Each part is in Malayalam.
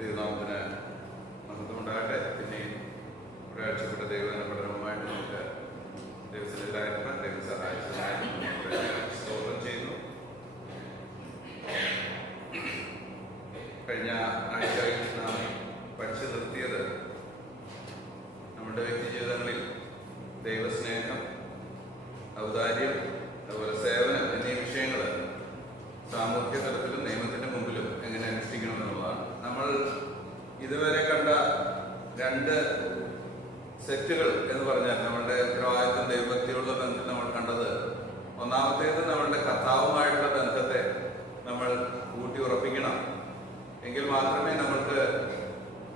ദൈവനാമത്തിന് മഹത്വമുണ്ടാകട്ടെ. പിന്നെയും ഒരാഴ്ചപ്പെട്ട ദൈവദിന പഠനവുമായിട്ട് നമുക്ക് ദൈവത്തിനെതിരായിരിക്കാൻ ദൈവം സഹായിച്ചതിനായി സ്തോത്രം ചെയ്യുന്നു. കഴിഞ്ഞ ആഴ്ചയിൽ നാം പഠിച്ചു നിർത്തിയത് നമ്മുടെ വ്യക്തി ജീവിതങ്ങളിൽ ദൈവസ്നേഹം, ഔദാര്യം, അതുപോലെ സേവനം എന്നീ വിഷയങ്ങൾ സാമൂഹ്യ തലത്തിലും നിയമത്തിന്റെ മുമ്പിലും എങ്ങനെ അനുഷ്ഠിക്കണം എന്നുള്ളതാണ്. നമ്മൾ ഇതുവരെ കണ്ട രണ്ട് സെറ്റുകൾ എന്ന് പറഞ്ഞാൽ നമ്മളുടെ ഉത്തരവാദിത്വം ദൈവഭക്തിയുള്ള ബന്ധം നമ്മൾ കണ്ടത്, ഒന്നാമത്തേത് നമ്മളുടെ കർത്താവുമായിട്ടുള്ള ബന്ധത്തെ നമ്മൾ ഊട്ടി ഉറപ്പിക്കണം. എങ്കിൽ മാത്രമേ നമ്മൾക്ക്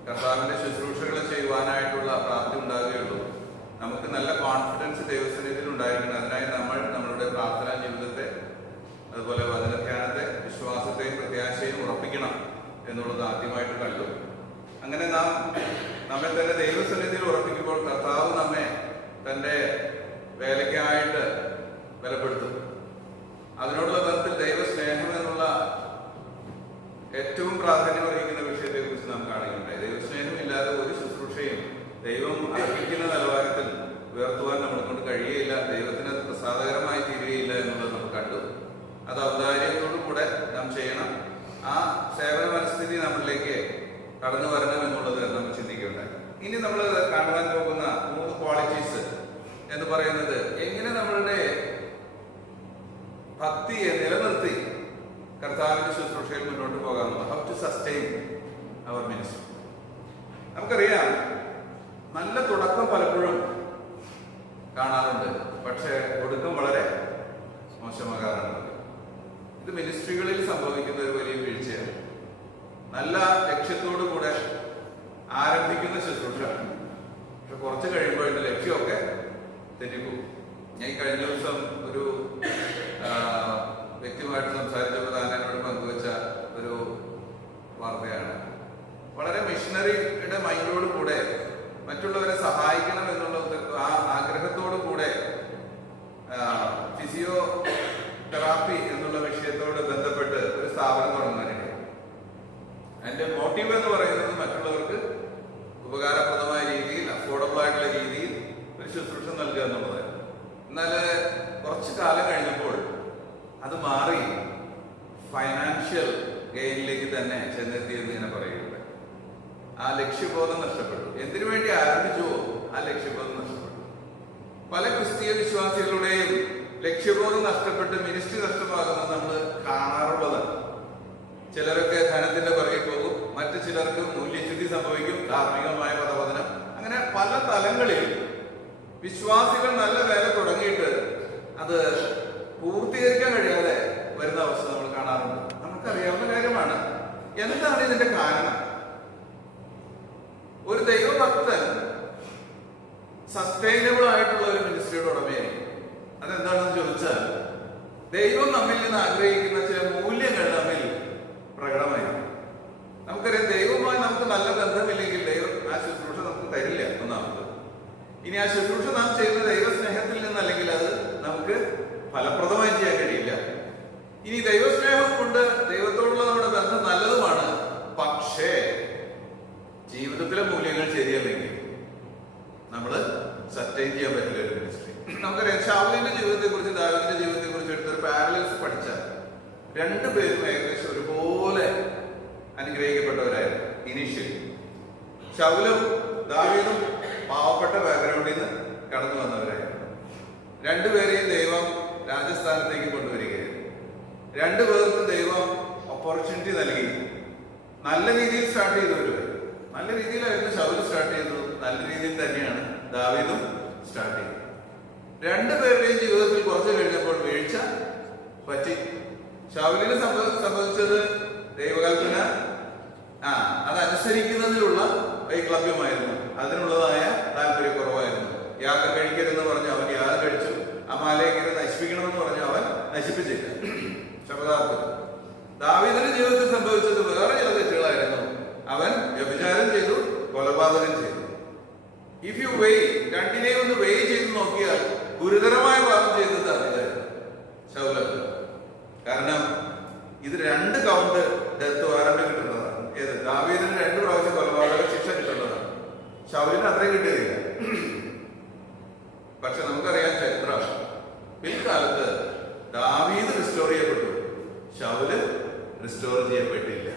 കർത്താവിന്റെ ശുശ്രൂഷകൾ ചെയ്യുവാനായിട്ടുള്ള പ്രാപ്തി ഉണ്ടാകുകയുള്ളൂ. നമുക്ക് നല്ല കോൺഫിഡൻസ് ദൈവസന്നിധിയിൽ ഉണ്ടായിരിക്കണം. അതിനായി നമ്മൾ നമ്മളുടെ പ്രാർത്ഥനാ ജീവിതത്തെ, അതുപോലെ വചനധ്യാനത്തെ, വിശ്വാസത്തെയും പ്രത്യാശയും ഉറപ്പിക്കണം എന്നുള്ളത് ആദ്യമായിട്ട് കണ്ടു. അങ്ങനെ നമ്മെ തന്നെ ദൈവസന്നിധിയിൽ ഉറപ്പിക്കുമ്പോൾ കർത്താവ് നമ്മെ തൻ്റെ വേലയ്ക്കായിട്ട് ബലപ്പെടുത്തും. അതിനോടുള്ള ബന്ധത്തിൽ ദൈവസ്നേഹം എന്നുള്ള ഏറ്റവും പ്രാധാന്യം അറിയിക്കുന്ന വിഷയത്തെ കുറിച്ച് നാം കാണുകയുണ്ടായി. ദൈവസ്നേഹം ഇല്ലാതെ ഒരു ശുശ്രൂഷയും ദൈവം അർപ്പിക്കുന്ന നിലവാരത്തിൽ ഉയർത്തുവാൻ നമ്മളെ കൊണ്ട് കഴിയുകയില്ല. ദൈവത്തിന് അത് പ്രസാദകരമായി തീരുകയില്ല എന്നുള്ളത് നമ്മൾ കണ്ടു. അത് ഔദാര്യത്തോടു കൂടെ നാം ചെയ്യണം. ആ സേവന മനസ്ഥിതി നമ്മളിലേക്ക് കടന്നു വരണം എന്നുള്ളത് നമ്മൾ ചിന്തിക്കുകയുണ്ടായി. ഇനി നമ്മൾ കാണുവാൻ പോകുന്ന 3 ക്വാളിറ്റീസ് എന്ന് പറയുന്നത്, എങ്ങനെ നമ്മളുടെ ഭക്തിയെ നിലനിർത്തി കർത്താവിന്റെ ശുശ്രൂഷയിൽ മുന്നോട്ട് പോകാമെന്നുള്ളത്. How to sustain our ministry. നമുക്കറിയാം, നല്ല തുടക്കം പലപ്പോഴും കാണാറുണ്ട്, പക്ഷേ ഒടുക്കം വളരെ മോശമാകാറുണ്ട്. ഇത് മിനിസ്ട്രികളിൽ സംഭവിക്കുന്ന ഒരു വലിയ വീഴ്ചയാണ്. നല്ല ലക്ഷ്യത്തോടു കൂടെ ആരംഭിക്കുന്ന ശുശ്രൂഷ, പക്ഷെ കുറച്ച് കഴിയുമ്പോൾ അതിന്റെ ലക്ഷ്യമൊക്കെ തെറ്റിപ്പോകും. ഞാൻ കഴിഞ്ഞ ദിവസം ഒരു വ്യക്തിയുമായിട്ട് സംസാരിച്ചപ്പോൾ താൻ എന്നോട് പങ്കുവെച്ച ഒരു വാർത്തയാണ്. വളരെ മിഷണറിയുടെ മൈൻഡോട് കൂടെ മറ്റുള്ളവരെ സഹായിക്കണം എന്നുള്ള ആ ആഗ്രഹത്തോടു കൂടെ ഫിസിയോ തെറാപ്പി എന്നുള്ള വിഷയത്തോട് ബന്ധപ്പെട്ട് ഒരു സ്ഥാപനം തുടങ്ങാനിടയായി. അതിന്റെ മോട്ടീവ് എന്ന് പറയുന്നത് മറ്റുള്ളവർക്ക് ഉപകാരപ്രദമായ രീതിയിൽ, അഫോർഡബിൾ ആയിട്ടുള്ള രീതിയിൽ ഒരു ശുശ്രൂഷ നൽകുക എന്നുള്ളതായിരുന്നു. എന്നാൽ കുറച്ചു കാലം കഴിഞ്ഞപ്പോൾ അത് മാറി ഫൈനാൻഷ്യൽ ഗെയിനിലേക്ക് തന്നെ ചെന്നെത്തി എന്ന് ഇങ്ങനെ പറയുകയുണ്ട്. ആ ലക്ഷ്യബോധം നഷ്ടപ്പെട്ടു. എന്തിനു വേണ്ടി ആരംഭിച്ചുവോ ആ ലക്ഷ്യബോധം നഷ്ടപ്പെട്ടു. പല ക്രിസ്തീയ വിശ്വാസികളുടെയും ലക്ഷ്യബോധം നഷ്ടപ്പെട്ട് മിനിസ്ട്രി നഷ്ടമാകുന്നത് നമ്മൾ കാണാറുള്ളതാണ്. ചിലരൊക്കെ ധനത്തിന്റെ പുറകെ പോകും, മറ്റു ചിലർക്ക് മൂല്യച്യുതി സംഭവിക്കും, ധാർമ്മികമായ പദപതനം. അങ്ങനെ പല തലങ്ങളിൽ വിശ്വാസികൾ നല്ല വേല തുടങ്ങിയിട്ട് അത് പൂർത്തീകരിക്കാൻ കഴിയാതെ വരുന്ന അവസ്ഥ നമ്മൾ കാണാറുണ്ട്. നമുക്കറിയാവുന്ന കാര്യമാണ്. എന്താണ് ഇതിന്റെ കാരണം? ഒരു ദൈവഭക്തൻ സസ്റ്റൈനബിൾ ആയിട്ടുള്ള ഒരു മിനിസ്ട്രിയുടെ ഉടമയായിരിക്കും. അതെന്താണെന്ന് ചോദിച്ചാൽ, ദൈവം നമ്മിൽ നിന്ന് ആഗ്രഹിക്കുന്ന ചില മൂല്യങ്ങൾ നമ്മിൽ പ്രകടമായിരിക്കും. നമുക്കറിയാം, ദൈവവുമായി നമുക്ക് നല്ല ബന്ധമില്ലെങ്കിൽ ദൈവം ആ ശുശ്രൂഷ നമുക്ക് തരില്ല. ഒന്നാമത്. ഇനി ആ ശുശ്രൂഷ നാം ചെയ്യുന്ന ദൈവസ്നേഹത്തിൽ നിന്നല്ലെങ്കിൽ അത് നമുക്ക് ഫലപ്രദമായി ചെയ്യാൻ കഴിയില്ല. ഇനി ദൈവസ്നേഹം കൊണ്ട് ദൈവത്തോടുള്ള നമ്മുടെ ബന്ധം നല്ലതുമാണ്, പക്ഷേ ജീവിതത്തിലെ മൂല്യങ്ങൾ ശരിയല്ലെങ്കിൽ നമ്മൾ സസ്റ്റെയിൻ ചെയ്യാൻ പറ്റില്ല ഒരു മിനിസ്ട്രി. നമുക്കറിയാം, ശൗലിന്റെ ജീവിതത്തെ കുറിച്ച് ദാവീദിന്റെ ജീവിതത്തെ കുറിച്ച് എടുത്തൊരു പാരലൽസ് പഠിച്ചാൽ രണ്ടുപേരും ഏകദേശം ഒരുപോലെ അനുഗ്രഹിക്കപ്പെട്ടവരായിരുന്നു. ഇനീഷ്യലി ശൗലും ദാവീദും പാവപ്പെട്ട ബാക്ക്ഗ്രൗണ്ടിൽ നിന്ന് കടന്നു വന്നവരായിരുന്നു. രണ്ടുപേരെയും ദൈവം രാജസ്ഥാനത്തേക്ക് കൊണ്ടുവരികയായിരുന്നു. രണ്ടുപേർക്കും ദൈവം ഓപ്പർച്യൂണിറ്റി നൽകി. നല്ല രീതിയിൽ സ്റ്റാർട്ട് ചെയ്തവര്. നല്ല രീതിയിലായിരുന്നു ശൗൽ സ്റ്റാർട്ട് ചെയ്തത്. നല്ല രീതിയിൽ തന്നെയാണ് ദാവീദും സ്റ്റാർട്ട് ചെയ്തത്. രണ്ടുപേരുടെയും ജീവിതത്തിൽ കുറച്ച് കഴിഞ്ഞപ്പോൾ വീഴ്ച പറ്റി. ശൗലിന് സംഭവിച്ചത് ദൈവകൽപ്പന അതനുസരിക്കുന്നതിലുള്ള വൈക്ലഭ്യമായിരുന്നു. അതിനുള്ളതായ താല്പര്യക്കുറവായിരുന്നു. യാഗം കഴിക്കരുതെന്ന് പറഞ്ഞു അവൻ യാഗം കഴിച്ചു. അമാലേഖ്യരെ നശിപ്പിക്കണമെന്ന് പറഞ്ഞു അവൻ നശിപ്പിച്ചില്ല. ശപഥാർത്ഥം. ദാവീദിന്റെ ജീവിതത്തിൽ സംഭവിച്ചത് വേറെ ചില തെറ്റുകളായിരുന്നു. അവൻ വ്യഭിചാരം ചെയ്തു, കൊലപാതകം ചെയ്തു. ഇഫ് യു വെയ്, രണ്ടിനെയും ഒന്ന് വെയ് ചെയ്ത് നോക്കിയാൽ ഗുരുതരമായ പാപം ചെയ്തത് ദാവീദായിരുന്നു, ശൗലല്ല. കാരണം ഇത് 2 കൗണ്ട് ഡെത്ത് വാറന്റ് കിട്ടുന്നതാണ്. ഏത്? ദാവീദിന് 2 ശൗലിന് അത്രയും കിട്ടിയില്ല. പക്ഷെ നമുക്കറിയാം ചരിത്രം, പിൽക്കാലത്ത് ദാവീദ് റിസ്റ്റോർ ചെയ്യപ്പെട്ടു, ശൗല് റിസ്റ്റോർ ചെയ്യപ്പെട്ടില്ല.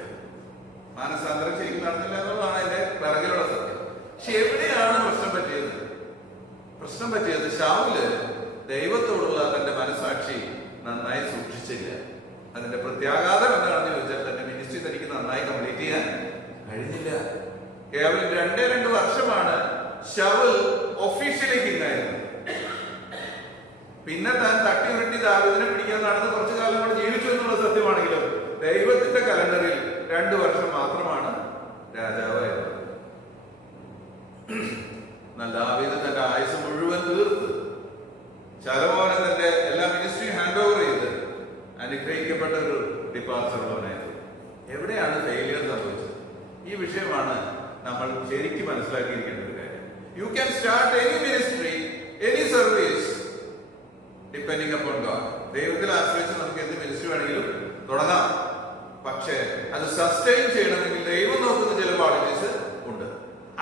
മാനസാന്തരം ശരിക്കും നടന്നില്ല എന്നുള്ളതാണ് അതിന്റെ പിറകിലുള്ള സത്യം. പക്ഷെ എവിടെയാണ് പ്രശ്നം പറ്റിയത്? ശൗല് ദൈവത്തോടുള്ള തന്റെ മനസാക്ഷി നന്നായി സൂക്ഷിച്ചില്ല. അതിന്റെ പ്രത്യാഘാതം എന്താണെന്ന് ചോദിച്ചാൽ തന്റെ മിനിസ്ട്രി തനിക്ക് നന്നായി കംപ്ലീറ്റ് ചെയ്യാൻ കഴിഞ്ഞില്ല. കേവലം 2 വർഷമാണ് ശൗൽ ഒഫീഷ്യലി കിങ്ങായിരുന്നത്. പിന്നെ താൻ തട്ടി ഉരുട്ടി ദാവീദിനെ പിടിക്കാൻ നടന്ന് കുറച്ചു കാലം കൂടെ ജീവിച്ചു എന്നുള്ള സത്യമാണെങ്കിലും ദൈവത്തിന്റെ കലണ്ടറിൽ 2 വർഷം മാത്രമാണ് രാജാവായിരുന്നത്. എന്നാൽ ദാവീദ് തന്റെ ആയുസ് മുഴുവൻ തീർത്ത് ശലോമോന് തന്റെ എല്ലാ മിനിസ്ട്രിയും ഹാൻഡ് ഓവർ ചെയ്ത് അനുഗ്രഹിക്കപ്പെട്ട ഒരു ഡിപ്പാർച്ചർ ഉള്ളവനായിരുന്നു. എവിടെയാണ് ഫെയിലിയർ സംഭവിച്ചത്? ഈ വിഷയമാണ് നമ്മൾ ശരിക്കും മനസ്സിലാക്കിയിരിക്കേണ്ട ഒരു കാര്യം. You can start any ministry, any service depending upon God. ദൈവത്തിൽ ആശ്രയിച്ച് നമുക്ക് എന്ത് മിനിസ്ട്രി വേണമെങ്കിലും തുടങ്ങാം. പക്ഷേ അത് സസ്റ്റെയിൻ ചെയ്യണമെങ്കിൽ ദൈവം നോക്കുന്ന ചില ക്വാളിറ്റീസ് ഉണ്ട്.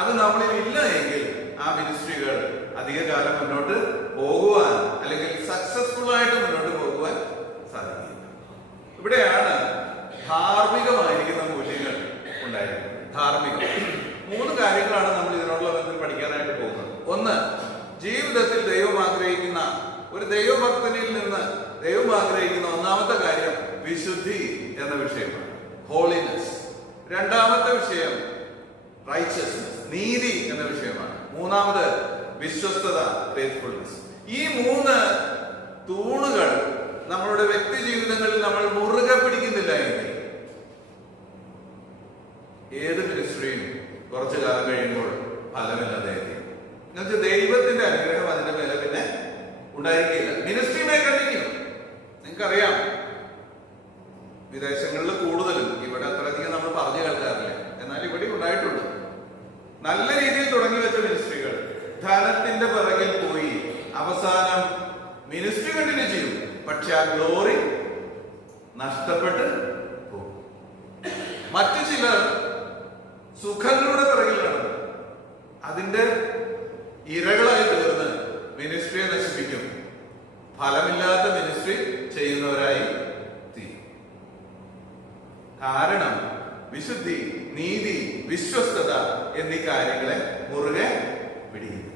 അത് നമ്മളിൽ ഇല്ല എങ്കിൽ ആ മിനിസ്ട്രികൾ അധികകാലം മുന്നോട്ട് പോകുവാൻ അല്ലെങ്കിൽ സക്സസ്ഫുൾ ആയിട്ട് മുന്നോട്ട് പോകുവാൻ സാധിക്കില്ല. ഇവിടെയാണ് ധാർമ്മികമായിരിക്കുന്ന മൂല്യങ്ങൾ ഉണ്ടായിരിക്കുന്നത്. ധാർമ്മികം 3 കാര്യങ്ങളാണ് നമ്മൾ ഇതിനോടുള്ള ബന്ധത്തിൽ പഠിക്കാനായിട്ട് പോകുന്നത്. ഒന്ന്, ജീവിതത്തിൽ ദൈവം ആഗ്രഹിക്കുന്ന ഒരു ദൈവഭക്തനിൽ നിന്ന് ദൈവം ആഗ്രഹിക്കുന്ന ഒന്നാമത്തെ കാര്യം വിശുദ്ധി എന്ന വിഷയമാണ്, ഹോളിനെസ്. രണ്ടാമത്തെ വിഷയം റൈച്ചസ്നെസ്, നീതി എന്ന വിഷയമാണ്. മൂന്നാമത് വിശ്വസ്തത, ഫെയ്ത്ത്ഫുൾനെസ്. ഈ 3 തൂണുകൾ നമ്മളുടെ വ്യക്തി ജീവിതങ്ങളിൽ നമ്മൾ മുറുകെ പിടിക്കുന്നില്ല എങ്കിൽ ഏത് മിനിസ്ട്രിയും കുറച്ചു കാലം കഴിയുമ്പോൾ ഫലമില്ലാതായിരിക്കും. എന്നുവെച്ചാൽ ദൈവത്തിന്റെ അനുഗ്രഹം അതിന്റെ മേലെ പിന്നെ ഉണ്ടായിരിക്കില്ല. Ministry may continue. നിങ്ങൾക്കറിയാം, വിദേശങ്ങളിൽ കൂടുതലും, ഇവിടെ അത്രയധികം നമ്മൾ പറഞ്ഞു കേൾക്കാറില്ല, എന്നാൽ ഇവിടെ ഉണ്ടായിട്ടുണ്ട്. നല്ല രീതിയിൽ തുടങ്ങി വെച്ച മിനിസ്ട്രികൾ ധനത്തിന്റെ പിറകിൽ പോയി അവസാനം മിനിസ്ട്രി കണ്ടിന്യൂ ചെയ്യും, പക്ഷെ ആ ഗ്ലോറി നഷ്ടപ്പെട്ട് പോകും. മറ്റു ചിലർ സുഖങ്ങളുടെ പിറകിൽ നടന്നു അതിന്റെ ഇരകളായി തീർന്ന് മിനിസ്ട്രിയെ നശിപ്പിക്കും. ഫലമില്ലാത്ത മിനിസ്ട്രി ചെയ്യുന്നവരായി തീരും. കാരണം വിശുദ്ധി, നീതി, വിശ്വസ്തത എന്നീ കാര്യങ്ങളെ മുറുകെ പിടിക്കുന്നു.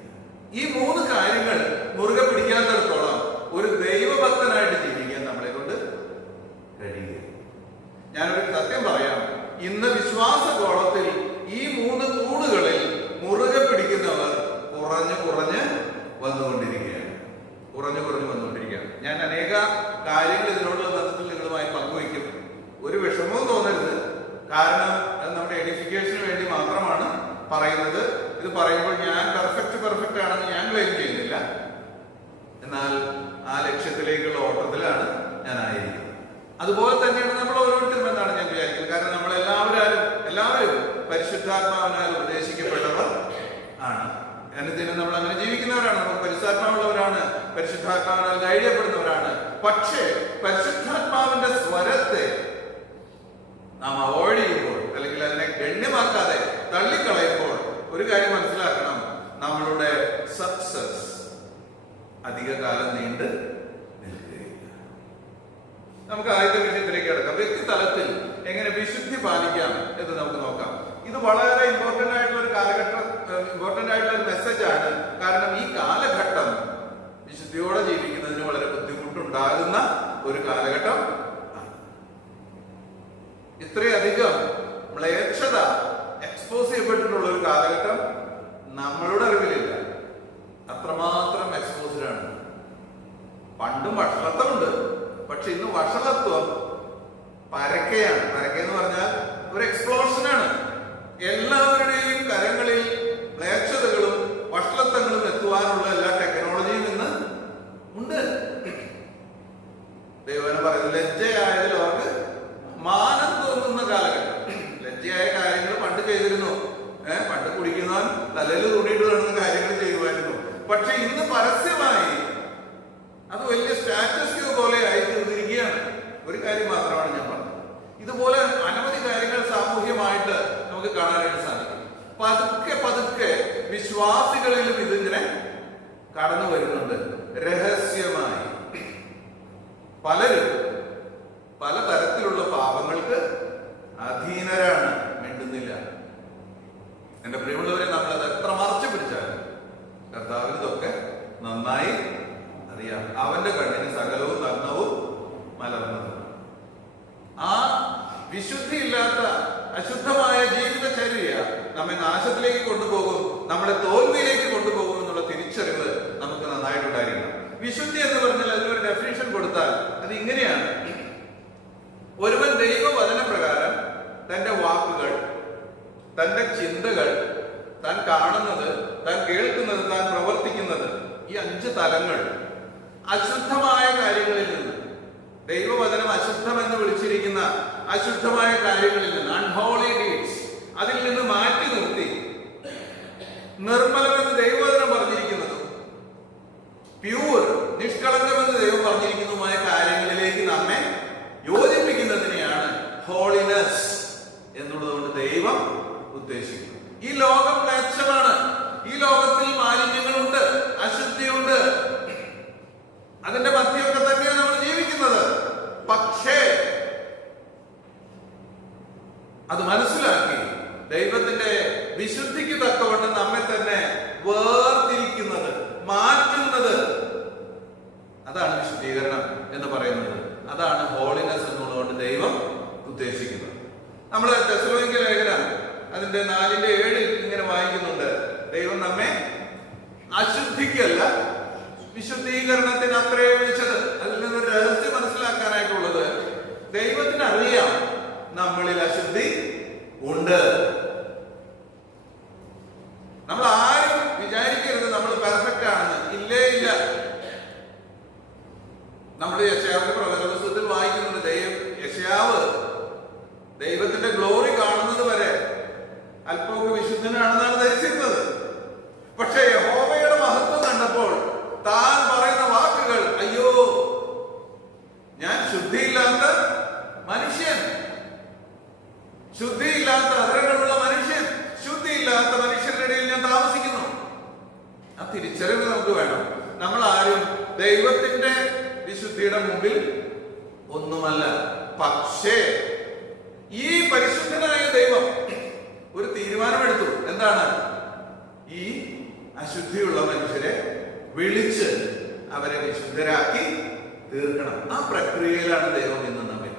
ഈ 3 കാര്യങ്ങൾ മുറുകെ പിടിക്കാത്തിടത്തോളം ഒരു ദൈവഭക്തനായിട്ട് ജീവിക്കാൻ നമ്മളെ കൊണ്ട് കഴിയുക. ഞാനൊരു സത്യം പറയാം, ഇന്ന് വിശ്വാസ ഗോളത്തിൽ ഈ 3 തൂണുകളിൽ മുറുകെ പിടിക്കുന്നവർ കുറഞ്ഞ് വന്നുകൊണ്ടിരിക്കുകയാണ്. ഞാൻ അനേക കാര്യങ്ങൾ ഇതിനോടുള്ള ബന്ധത്തിൽ നിങ്ങളുമായി പങ്കുവയ്ക്കും. ഒരു വിഷമവും തോന്നരുത്, കാരണം അത് നമ്മുടെ എഡിഫിക്കേഷന് വേണ്ടി മാത്രമാണ് പറയുന്നത്. ഇത് പറയുമ്പോൾ ഞാൻ പെർഫെക്റ്റ് ആണെന്ന് ഞാൻ ക്ലെയിം ചെയ്യുന്നില്ല. എന്നാൽ ആ ലക്ഷ്യത്തിലേക്കുള്ള ഓട്ടത്തിലാണ് ഞാൻ ആയിരിക്കുന്നത്. അതുപോലെ തന്നെയാണ് നമ്മൾ ഓരോരുത്തരും എന്നാണ് ഞാൻ വിചാരിക്കുന്നത്. കാരണം നമ്മൾ എല്ലാവരും പരിശുദ്ധാത്മാവിനാൽ ഉപദേശിക്കപ്പെട്ടവർ ആണ്. അനുദിനം നമ്മൾ അങ്ങനെ ജീവിക്കുന്നവരാണ്. നമുക്ക് പരിശുദ്ധാത്മാവുള്ളവരാണ്, പരിശുദ്ധാത്മാവിനാൽ ഗൈഡ് ചെയ്യപ്പെടുന്നവരാണ്. പക്ഷേ പരിശുദ്ധാത്മാവിന്റെ സ്വരത്തെ നാം അവോയ്ഡ് ചെയ്യുമ്പോൾ അല്ലെങ്കിൽ അതിനെ ഗണ്യമാക്കാതെ തള്ളിക്കളയുമ്പോൾ ഒരു കാര്യം മനസ്സിലാക്കണം, നമ്മളുടെ സക്സസ് അധികകാലം നീണ്ട് നിൽക്കുകയില്ല. നമുക്ക് ആദ്യത്തെ വിഷയത്തിലേക്ക് കിടക്കാം. വ്യക്തിതലത്തിൽ എങ്ങനെ വിശുദ്ധി പാലിക്കാം എന്ന് നമുക്ക് നോക്കാം. ഇത് വളരെ ഇമ്പോർട്ടന്റ് ആയിട്ടുള്ള ഒരു മെസ്സേജ് ആണ്. കാരണം ഈ കാലഘട്ടം വിശുദ്ധിയോടെ ജീവിക്കുന്നതിന് വളരെ ബുദ്ധിമുട്ടുണ്ടാകുന്ന ഒരു കാലഘട്ടം. ഇത്രയധികം മ്ലേച്ഛത എക്സ്പോസ് ചെയ്യപ്പെട്ടിട്ടുള്ള ഒരു കാലഘട്ടം നമ്മളുടെ അറിവിലില്ല. അത്രമാത്രം എക്സ്പോസ്ഡ് ആണ്. പണ്ടും വഷളത്വമുണ്ട്, പക്ഷെ ഇന്ന് വഷളത്വം പരക്കെയാണ്. പരക്കെന്ന് പറഞ്ഞാൽ ഒരു എക്സ്പ്ലോഷനാണ്. എല്ലാവരുടെയും കരങ്ങളിൽ മ്ലേച്ഛതകളും വഷളത്വങ്ങളും എത്തുവാനുള്ള എല്ലാ ടെക്നോളജിയും ഇന്ന് ഉണ്ട്. ദൈവം പറയുന്നത് ലജ്ജയായതിൽ അവർക്ക് മാനം തോന്നുന്ന കാലഘട്ടം. ലജ്ജയായ കാര്യങ്ങൾ പണ്ട് ചെയ്തിരുന്നു. പണ്ട് കുടിക്കുന്നവൻ തലയിൽ തുണിയിട്ട് കിടന്ന കാര്യങ്ങൾ ചെയ്യുമായിരുന്നു. പക്ഷെ ഇന്ന് പരസ്യമായി അത് വലിയ സ്റ്റാറ്റസ് പോലെ ആയി തീർന്നിരിക്കുകയാണ്. ഒരു കാര്യം മാത്രമാണ് ഞാൻ പറഞ്ഞത്. ഇതുപോലെ അനവധി കാര്യങ്ങൾ സാമൂഹ്യമായിട്ട് നമുക്ക് കാണാനായിട്ട് സാധിക്കും. പതുക്കെ വിശ്വാസികളിലും ഇതിങ്ങനെ കടന്നു വരുന്നുണ്ട്. രഹസ്യമായി പലരും പലതരത്തിലുള്ള പാപങ്ങൾക്ക് അധീനരാണ്, മിണ്ടുന്നില്ല. എന്റെ പ്രിയമുള്ളവരെ, നമ്മളത് എത്ര മറച്ചു പിടിച്ചാലും കർത്താവിന് ഇതൊക്കെ നന്നായി അറിയാം. അവന്റെ കണ്ണിന് സകലവും നഗ്നവും മലർന്നതും. ആ വിശുദ്ധിയില്ലാത്ത അശുദ്ധമായ ജീവിതചര്യ നമ്മെ നാശത്തിലേക്ക് കൊണ്ടുപോകും, നമ്മളെ തോൽവിയിലേക്ക് കൊണ്ടുപോകും എന്നുള്ള തിരിച്ചറിവ് നമുക്ക് നന്നായിട്ടുണ്ടായിരിക്കണം. വിശുദ്ധി എന്ന് പറഞ്ഞാൽ അതിനൊരു ഡെഫിനിഷൻ കൊടുത്താൽ അത് ഇങ്ങനെയാണ്: ഒരുവൻ ദൈവവചന പ്രകാരം തന്റെ വാക്കുകൾ, തന്റെ ചിന്തകൾ, താൻ കാണുന്നത്, താൻ കേൾക്കുന്നത്, താൻ പ്രവർത്തിക്കുന്നത്, ഈ 5 തലങ്ങൾ അശുദ്ധമായ കാര്യങ്ങളിൽ നിന്ന്, ദൈവവചനം അശുദ്ധമെന്ന് വിളിച്ചിരിക്കുന്ന അശുദ്ധമായ കാര്യങ്ങളിൽ നിന്ന്, അൺഹോളി ഡീഡ്സ്, അതിൽ നിന്ന് മാറ്റി നിർത്തി നിർമ്മലമെന്ന് ദൈവവചനം പറഞ്ഞിരിക്കുന്നതും പ്യൂർ, നിഷ്കളങ്കമെന്ന് ദൈവം പറഞ്ഞിരിക്കുന്നതുമായ കാര്യങ്ങളിലേക്ക് നമ്മെ യോജിപ്പിക്കുന്നതിനെയാണ് ഹോളിനെസ് എന്നുള്ളതുകൊണ്ട് ദൈവം ഉദ്ദേശിക്കുന്നത്. ഈ ലോകം മ്ലേച്ഛമാണ്. ഈ ലോകത്തിൽ മാലിന്യങ്ങളുണ്ട്, അശുദ്ധിയുണ്ട്. അതിന്റെ മധ്യമൊക്കെ തന്നെയാണ് നമ്മൾ ജീവിക്കുന്നത്. പക്ഷേ അത് മനസ്സിലാക്കി ദൈവത്തിന്റെ വിശുദ്ധിക്ക് തക്കവണ്ണം നമ്മെ തന്നെ വേർതിരിക്കുന്നത്, മാറ്റുന്നത്, അതാണ് വിശുദ്ധീകരണം എന്ന് പറയുന്നത്. അതാണ് ഹോളിനെസ് എന്നുള്ളതുകൊണ്ട് ദൈവം ഉദ്ദേശിക്കുന്നത്. നമ്മൾ തെസ്സലോനിക്ക ലേഖനം അതിന്റെ 4:7 ഇങ്ങനെ വായിക്കുന്നുണ്ട്: ദൈവം നമ്മെ അശുദ്ധിക്കല്ല വിശുദ്ധീകരണത്തിന് അത്രേ വിളിച്ചത്. അതിൽ നിന്നൊരു രഹസ്യം മനസ്സിലാക്കാനായിട്ടുള്ളത്, ദൈവത്തിന് അറിയാം നമ്മളിൽ അശുദ്ധി ഉണ്ട്. നമ്മൾ ആരും വിചാരിക്കരുത് നമ്മൾ പെർഫെക്റ്റ് ആണെന്ന്. ഇല്ലേ ഇല്ല. നമ്മൾ യെശയ്യാവിന്റെ പ്രവചന പുസ്തകത്തിൽ വായിക്കുന്നുണ്ട്, യെശയ്യാവ് ദൈവത്തിന്റെ ഗ്ലോറി കാണുന്നത് വരെ അല്പമൊക്കെ വിശുദ്ധനാണെന്നാണ് ധരിച്ചിരുന്നത്. പക്ഷെ യഹോവയുടെ മഹത്വം കണ്ടപ്പോൾ താൻ പറയുന്ന വാക്കുകൾ, അയ്യോ ഞാൻ ശുദ്ധിയില്ലാത്ത മനുഷ്യൻ, ശുദ്ധിയില്ലാത്ത അധരങ്ങളുള്ള മനുഷ്യൻ, ശുദ്ധിയില്ലാത്ത മനുഷ്യരുടെ ഇടയിൽ ഞാൻ താമസിക്കുന്നു. ആ തിരിച്ചറിവ് നമുക്ക് വേണം. നമ്മൾ ആരും ദൈവത്തിന്റെ വിശുദ്ധിയുടെ മുമ്പിൽ ഒന്നുമല്ല. പക്ഷേ ഈ പരിശുദ്ധനായ ദൈവം ഒരു തീരുമാനമെടുത്തു. എന്താണ്? ഈ അശുദ്ധിയുള്ള മനുഷ്യരെ വിളിച്ച് അവരെ വിശുദ്ധരാക്കി തീർക്കണം. ആ പ്രക്രിയയിലാണ് ദൈവം ഇന്ന് നമ്മെ.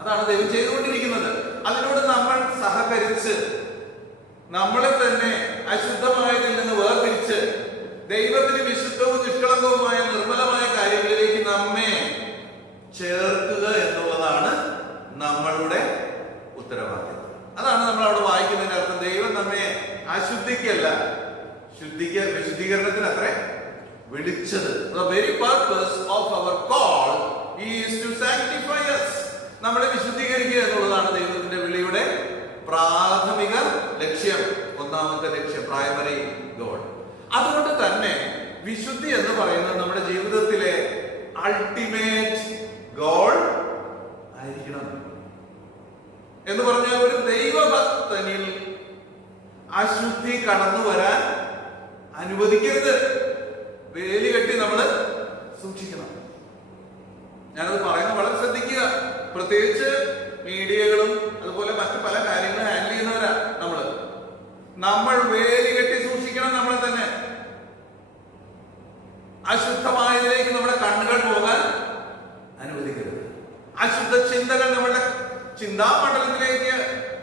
അതാണ് ദൈവം ചെയ്തുകൊണ്ടിരിക്കുന്നത്. അതിനോട് നമ്മൾ സഹകരിച്ച് നമ്മളെ തന്നെ അശുദ്ധമായതിൽ നിന്ന് വേർതിരിച്ച് ദൈവത്തിന് വിശുദ്ധവും നിഷ്കളങ്കവുമായ നിർമ്മലമായ കാര്യങ്ങളിലേക്ക് നമ്മെ ചേർക്കുക എന്നുള്ളതാണ് നമ്മളുടെ ഉത്തരവാദിത്വം. അതാണ് നമ്മൾ അവിടെ വായിക്കുന്നതിന്റെ അർത്ഥം. ദൈവം നമ്മെ അശുദ്ധിക്കല്ല, വിശുദ്ധീകരണത്തിന് അത്രേ വിളിച്ചത്. The very purpose of our call is to sanctify us. നമ്മളെ വിശുദ്ധീകരിക്കുക എന്നുള്ളതാണ് ദൈവത്തിന്റെ വിളിയുടെ പ്രാഥമിക ലക്ഷ്യം, ഒന്നാമത്തെ ലക്ഷ്യം, പ്രൈമറി ഗോൾ. അതുകൊണ്ട് തന്നെ വിശുദ്ധി എന്ന് പറയുന്നത് നമ്മുടെ ജീവിതത്തിലെ അൾട്ടിമേറ്റ് ഗോൾ ആയിരിക്കണം. എന്ന് പറഞ്ഞാൽ ഒരു ദൈവഭക്തനിൽ അശുദ്ധി കടന്നു വരാൻ അനുവദിക്കരുത്. വേലി കെട്ടി നമ്മൾ സൂക്ഷിക്കണം. ഞാനത് പറയുന്നത് വളരെ ശ്രദ്ധിക്കുക. പ്രത്യേകിച്ച് മീഡിയകളും അതുപോലെ മറ്റു പല കാര്യങ്ങളും ഹാൻഡിൽ ചെയ്യുന്നവരാ നമ്മൾ വേലി കെട്ടി സൂക്ഷിക്കണം. നമ്മളെ തന്നെ അശുദ്ധമായതിലേക്ക് നമ്മുടെ കണ്ണുകൾ പോകാൻ അനുവദിക്കരുത്. അശുദ്ധ ചിന്തകൾ നമ്മുടെ ചിന്താമണ്ഡലത്തിലേക്ക്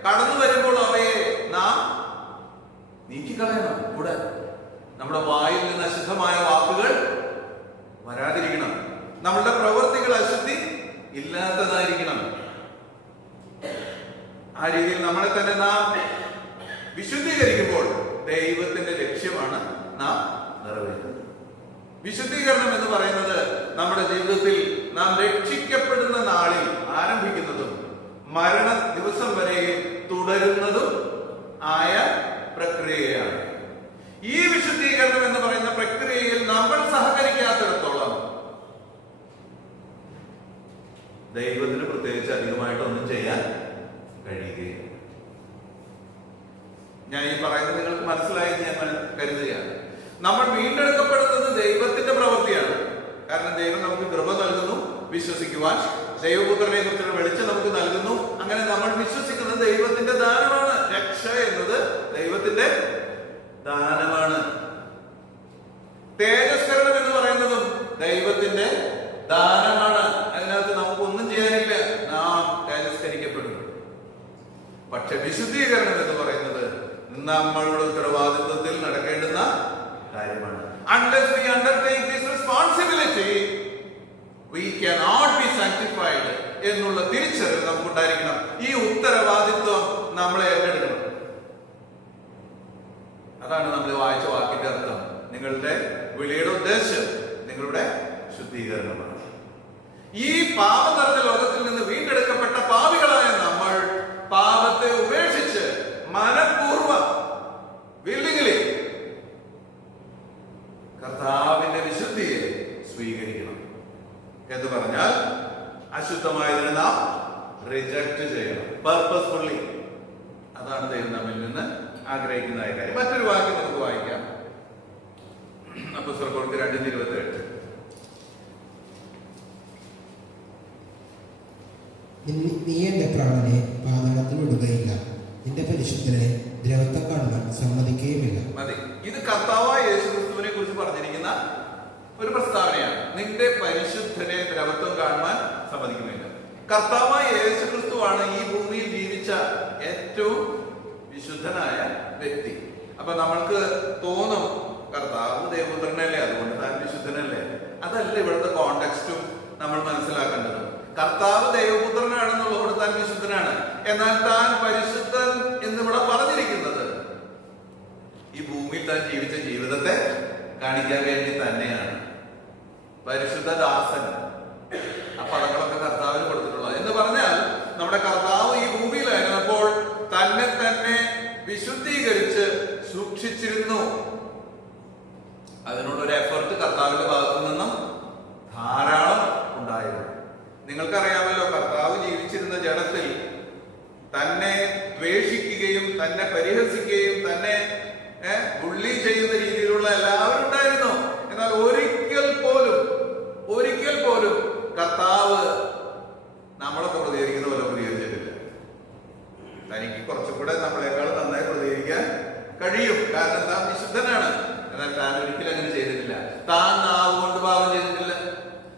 കടന്നു വരുമ്പോൾ അവയെ നാം നീക്കിക്കളയണം. കൂടെ നമ്മുടെ വായിൽ നിന്ന് അശുദ്ധമായ വാക്കുകൾ വരാതിരിക്കണം. നമ്മളുടെ പ്രവൃത്തികൾ അശുദ്ധി ഇല്ലാത്തതായിരിക്കണം. ആ രീതിയിൽ നമ്മളെ തന്നെ നാം വിശുദ്ധീകരിക്കുമ്പോൾ ദൈവത്തിന്റെ ലക്ഷ്യമാണ് നാം നിറവേറ്റുന്നത്. വിശുദ്ധീകരണം എന്ന് പറയുന്നത് നമ്മുടെ ജീവിതത്തിൽ നാം രക്ഷിക്കപ്പെടുന്ന നാളിൽ ആരംഭിക്കുന്നതും മരണ ദിവസം വരെയും തുടരുന്നതും ആയ പ്രക്രിയയാണ്. ഈ വിശുദ്ധീകരണം എന്ന് പറയുന്ന പ്രക്രിയയിൽ നമ്മൾ സഹകരിക്കാത്തിടത്തോളം ദൈവത്തിന് പ്രത്യേകിച്ച് അധികമായിട്ടൊന്നും ചെയ്യാൻ കഴിയുകയില്ല. ഞാൻ ഈ പറയുന്നത് നിങ്ങൾക്ക് മനസ്സിലായി ഞാൻ നമ്മൾ വീണ്ടെടുക്കപ്പെടുന്നത് ദൈവത്തിന്റെ പ്രവൃത്തിയാണ്. കാരണം ദൈവം നമുക്ക് കൃപ നൽകുന്നു വിശ്വസിക്കുവാൻ, ദൈവപുത്രനെ കുറിച്ചുള്ള വെളിച്ചം നമുക്ക് നൽകുന്നു. അങ്ങനെ നമ്മൾ വിശ്വസിക്കുന്നത് ദൈവത്തിന്റെ ദാനമാണ്. രക്ഷ എന്നത് ദൈവത്തിന്റെ ദാനമാണ്. തേജസ്കരണം എന്ന് പറയുന്നതും ദൈവത്തിന്റെ ദാനമാണ്. അതിനകത്ത് നമുക്കൊന്നും ചെയ്യാനില്ല, നാം തേജസ്കരിക്കപ്പെടുന്നു. പക്ഷെ വിശുദ്ധീകരണം എന്ന് പറയുന്നത് നമ്മളുടെ ഉത്തരവാദിത്വത്തിൽ നടക്കേണ്ടുന്ന കാര്യമാണ്. Unless we undertake this responsibility, we cannot be sanctified എന്നുള്ള തിരിച്ചറിവ് നമുക്കുണ്ടായിരിക്കണം. ഈ ഉത്തരവാദിത്വം നമ്മളെ ഏറ്റെടുക്കണം. അതാണ് നമ്മൾ വായിച്ച വാക്കിന്റെ അർത്ഥം. നിങ്ങളുടെ വിളിയുടെ ഉദ്ദേശം നിങ്ങളുടെ ശുദ്ധീകരണമാണ്. ഈ പാപം നിറഞ്ഞ ലോകത്തിൽ നിന്ന് വീണ്ടെടുക്കപ്പെട്ട പാപികളായ നമ്മൾ പാപത്തെ ഉപേക്ഷിച്ച് മനഃപൂർവ്വം വില്ലിങ്ങിലി കർത്താവിന്റെ വിശുദ്ധിയെ സ്വീകരിക്കണം. എന്ന് പറഞ്ഞാൽ അശുദ്ധമായതിനെ നാം റിജക്ട് ചെയ്യണം, പർപ്പസ്ഫുള്ളി. അതാണ് ദൈവം നമ്മിൽ നിന്ന് ആഗ്രഹിക്കുന്ന കാര്യം. മറ്റൊരു വാക്യം നമുക്ക് വായിക്കാം. അപ്പോസ്തലപ്രവൃത്തി 2:28. നീ എന്റെ പ്രാണനെ പാതാളത്തിൽ വിടുകയില്ല, നിന്റെ പരിശുദ്ധനെ ദ്രവത്വം കാണുവാൻ സമ്മതിക്കുകയുമില്ല. മതി. ഇത് കർത്താവായ യേശുക്രിസ്തുവിനെ കുറിച്ച് പറഞ്ഞിരിക്കുന്ന ഒരു പ്രസ്താവനയാണ്. നിന്റെ പരിശുദ്ധനെ ദ്രവത്വം കാണുവാൻ സമ്മതിക്കുന്നില്ല. കർത്താവായ യേശുക്രിസ്തുവാണ് ഈ ഭൂമിയിൽ ജീവിച്ച ഏറ്റവും വിശുദ്ധനായ വ്യക്തി. അപ്പൊ നമ്മൾക്ക് തോന്നും കർത്താവ് ദൈവപുത്രനല്ലേ, അതുകൊണ്ട് താൻ വിശുദ്ധനല്ലേ. അതല്ല ഇവിടുത്തെ കോണ്ടെക്സ്റ്റും നമ്മൾ മനസ്സിലാക്കേണ്ടത്. കർത്താവ് ദൈവപുത്രനാണെന്നുള്ളതുകൊണ്ട് താൻ വിശുദ്ധനാണ്. എന്നാൽ താൻ പരിശുദ്ധൻ എന്നിവിടെ പറഞ്ഞിരിക്കുന്നത് ഈ ഭൂമിയിൽ താൻ ജീവിച്ച ജീവിതത്തെ കാണിക്കാൻ വേണ്ടി തന്നെയാണ്. പരിശുദ്ധദാസൻ, ആ പദങ്ങളൊക്കെ കർത്താവിന് കൊടുത്തിട്ടുള്ളത്. എന്ന് പറഞ്ഞാൽ നമ്മുടെ കർത്താവ് ഈ ഭൂമിയിലായിരുന്നപ്പോൾ തന്നെ തന്നെ വിശുദ്ധീകരിച്ച് സൂക്ഷിച്ചിരുന്നു. അതിനുള്ളൊരു എഫർട്ട് കർത്താവിന്റെ ഭാഗത്തു നിന്നും ധാരാളം ഉണ്ടായിരുന്നു. നിങ്ങൾക്കറിയാമല്ലോ, കർത്താവ് ജീവിച്ചിരുന്ന ജഡത്തിൽ തന്നെ ദ്വേഷിക്കുകയും തന്നെ പരിഹസിക്കുകയും തന്നെ ബുള്ളി ചെയ്യുന്ന രീതിയിലുള്ള എല്ലാവരും ഉണ്ടായിരുന്നു. എന്നാൽ ഒരിക്കൽ പോലും കർത്താവ് നമ്മളൊക്കെ പ്രതികരിക്കുന്ന പോലെ പ്രതികരിച്ചിട്ടില്ല. തനിക്ക് കുറച്ചുകൂടെ നമ്മളെക്കാൾ നന്നായി പ്രതികരിക്കാൻ കഴിയും, കാരണം താൻ വിശുദ്ധനാണ്. എന്നാൽ താൻ ഒരിക്കലും അങ്ങനെ ചെയ്തിട്ടില്ല. താൻ നാവ് കൊണ്ട് പാപം ചെയ്തിട്ടില്ല,